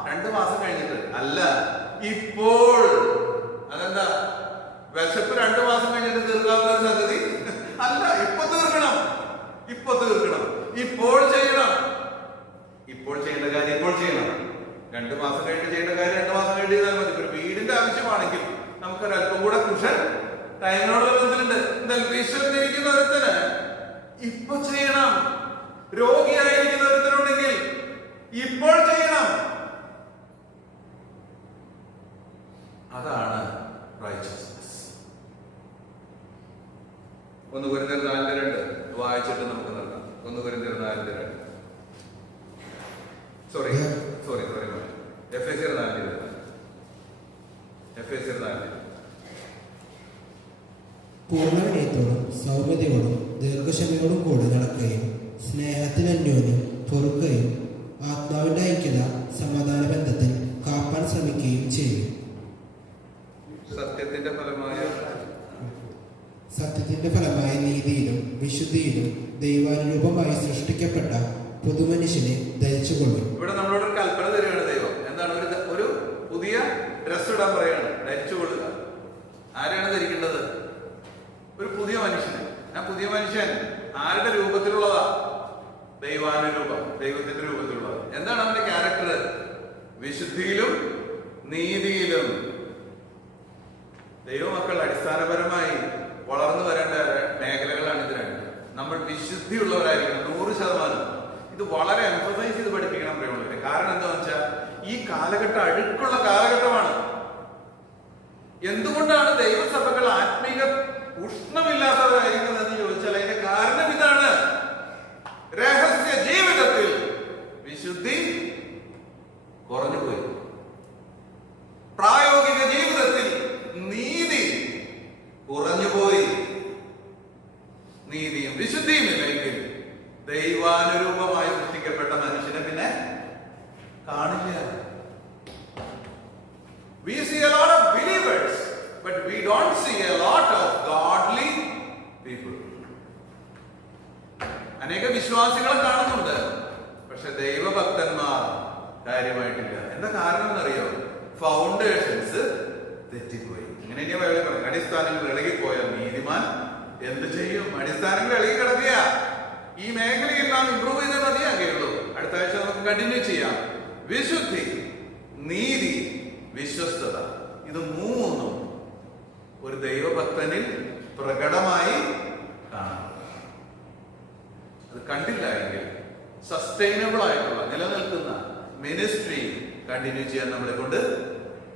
2 മാസം കഴിഞ്ഞിട്ട് അല്ല, ഇപ്പോൾ. അതെന്താ, വിശപ്പ് 2 മാസം കഴിഞ്ഞിട്ട് തീർക്കാവുന്ന ഒരു സംഗതി അല്ല. ഇപ്പൊ തീർക്കണം, ഇപ്പോൾ ചെയ്യണം. ഇപ്പോൾ ചെയ്യേണ്ട കാര്യം ഇപ്പോൾ ചെയ്യണം. 2 മാസം കഴിഞ്ഞ് ചെയ്യേണ്ട കാര്യം 2 മാസം കഴിഞ്ഞ് ചെയ്താൽ മതി. ഒരു വീടിന്റെ ആവശ്യമാണെങ്കിൽ നമുക്കൊരല്പം കൂടെ കുഷൻ ടൈമിനോട് ബന്ധത്തിലുണ്ട്. എന്നാൽ വിശ്വസിച്ചിരിക്കുന്ന ഒരുത്തന് ഇപ്പൊ ചെയ്യണം. രോഗിയായിരിക്കുന്ന ഒരുത്തനുണ്ടെങ്കിൽ ഇപ്പോൾ ചെയ്യണം. അതാണ് റൈച്ചസ്നെസ്. 1 കൊരിന്ത്യർ 4:2 വായിച്ചിട്ട് നമുക്ക് നിർത്താം. 1 കൊരിന്ത്യർ 4:2. സോറി എഫേസ്യർ 4:2. പൂർണ്ണവിനയത്തോടും സൗമ്യതയോടും ദീർഘക്ഷമയോടും കൂടി നടക്കുകയും സ്നേഹത്തിൽ അന്യോന്യം പൊറുക്കുകയും ആത്മാവിന്റെ ഐക്യത സമാധാന ബന്ധത്തിൽ കാപ്പാൻ ശ്രമിക്കുകയും ചെയ്യും. സത്യത്തിന്റെ ഫലമായ നീതിയിലും വിശുദ്ധിയിലും ദൈവാനുരൂപമായി സൃഷ്ടിക്കപ്പെട്ട പുതുമനുഷ്യനെ ധരിച്ചുകൊള്ളും. ഇവിടെ നമ്മളോട് ഒരു കൽപ്പന തരികയാണ് ദൈവം. എന്താണ്? ഒരു പുതിയ ഡ്രസ് ഇടാൻ പറയാണ്, ധരിച്ചുകൊള്ളുക. ആരാണ് ധരിക്കേണ്ടത്? ഒരു പുതിയ മനുഷ്യനെ. ആ പുതിയ മനുഷ്യൻ ആരുടെ രൂപത്തിലുള്ളതാ? ദൈവാനുരൂപം, ദൈവത്തിന്റെ രൂപത്തിലുള്ളത്. എന്താണ് അവന്റെ ക്യാരക്ടർ? വിശുദ്ധിയിലും നീതിയിലും. ദൈവമക്കൾ അടിസ്ഥാനപരമായി വളർന്നു വരേണ്ട മേഖലകളാണ് ഇത് 2. നമ്മൾ വിശുദ്ധിയുള്ളവരായിരിക്കണം 100%. ഇത് വളരെ എംഫസൈസ് ചെയ്ത് പഠിപ്പിക്കണം പ്രിയമുള്ളവരെ. കാരണം എന്താണെന്ന് വെച്ചാൽ ഈ കാലഘട്ടം അഴുക്കുള്ള കാലഘട്ടമാണ്. എന്തുകൊണ്ടാണ് ദൈവസഭകൾ ആത്മീക ഉഷ്ണമില്ലാത്തവരായിരിക്കുന്നത് എന്ന് ചോദിച്ചാൽ അതിന്റെ കാരണം ഇതാണ്. രഹസ്യ ജീവിതത്തിൽ വിശുദ്ധി കുറഞ്ഞുപോയി. പ്രായോഗിക ജീവിതത്തിൽ നീതി കുറഞ്ഞുപോയി. നീതിയും വിശുദ്ധിയും ഇല്ലെങ്കിൽ ദൈവാനുരൂപമായി സൃഷ്ടിക്കപ്പെട്ട മനുഷ്യനെ പിന്നെ കാണില്ല. We see a lot of believers, but we don't see a lot of godly people. അനേക വിശ്വാസികളെ കാണുന്നുണ്ട്, പക്ഷെ ദൈവഭക്തന്മാർ കാര്യമായിട്ടില്ല. എന്താ കാരണം എന്നറിയോ? ഫൗണ്ടേഷൻസ് തെറ്റിപ്പോയി. അങ്ങനെ തന്നെയാ ബൈബിളിൽ പറയുന്നത്. അടിസ്ഥാനങ്ങൾ ഇളകിപ്പോയാൽ നീതിമാൻ എന്ത് ചെയ്യും? അടിസ്ഥാനങ്ങൾ ഇളകി കിടക്കുക. ഈ മേഖലയിൽ നാം ഇംപ്രൂവ് ചെയ്തേ മതിയാകുള്ളൂ. അടുത്ത ആഴ്ച നമുക്ക് കണ്ടിന്യൂ ചെയ്യാം. വിശുദ്ധി, നീതി, വിശ്വസ്തത, ഇത് 3 ഒരു ദൈവഭക്തനിൽ പ്രകടമായി കാണാം. അത് കണ്ടില്ല എങ്കിൽ സസ്റ്റൈനബിൾ ആയിട്ടുള്ള നിലനിൽക്കുന്ന മിനിസ്ട്രി കണ്ടിന്യൂ ചെയ്യാൻ നമ്മളെ കൊണ്ട്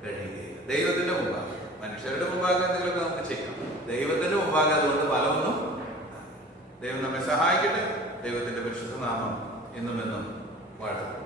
കഴിയുകയില്ല. ദൈവത്തിന്റെ മുമ്പാകെ, മനുഷ്യരുടെ മുമ്പാകെ എന്തെങ്കിലുമൊക്കെ നമുക്ക് ചെയ്യാം. ദൈവത്തിന്റെ മുമ്പാകെ അതുകൊണ്ട് ഫലമൊന്നും. ദൈവം നമ്മെ സഹായിക്കട്ടെ. ദൈവത്തിന്റെ പരിശുദ്ധ നാമം എന്നും വാഴ്ത്തട്ടെ.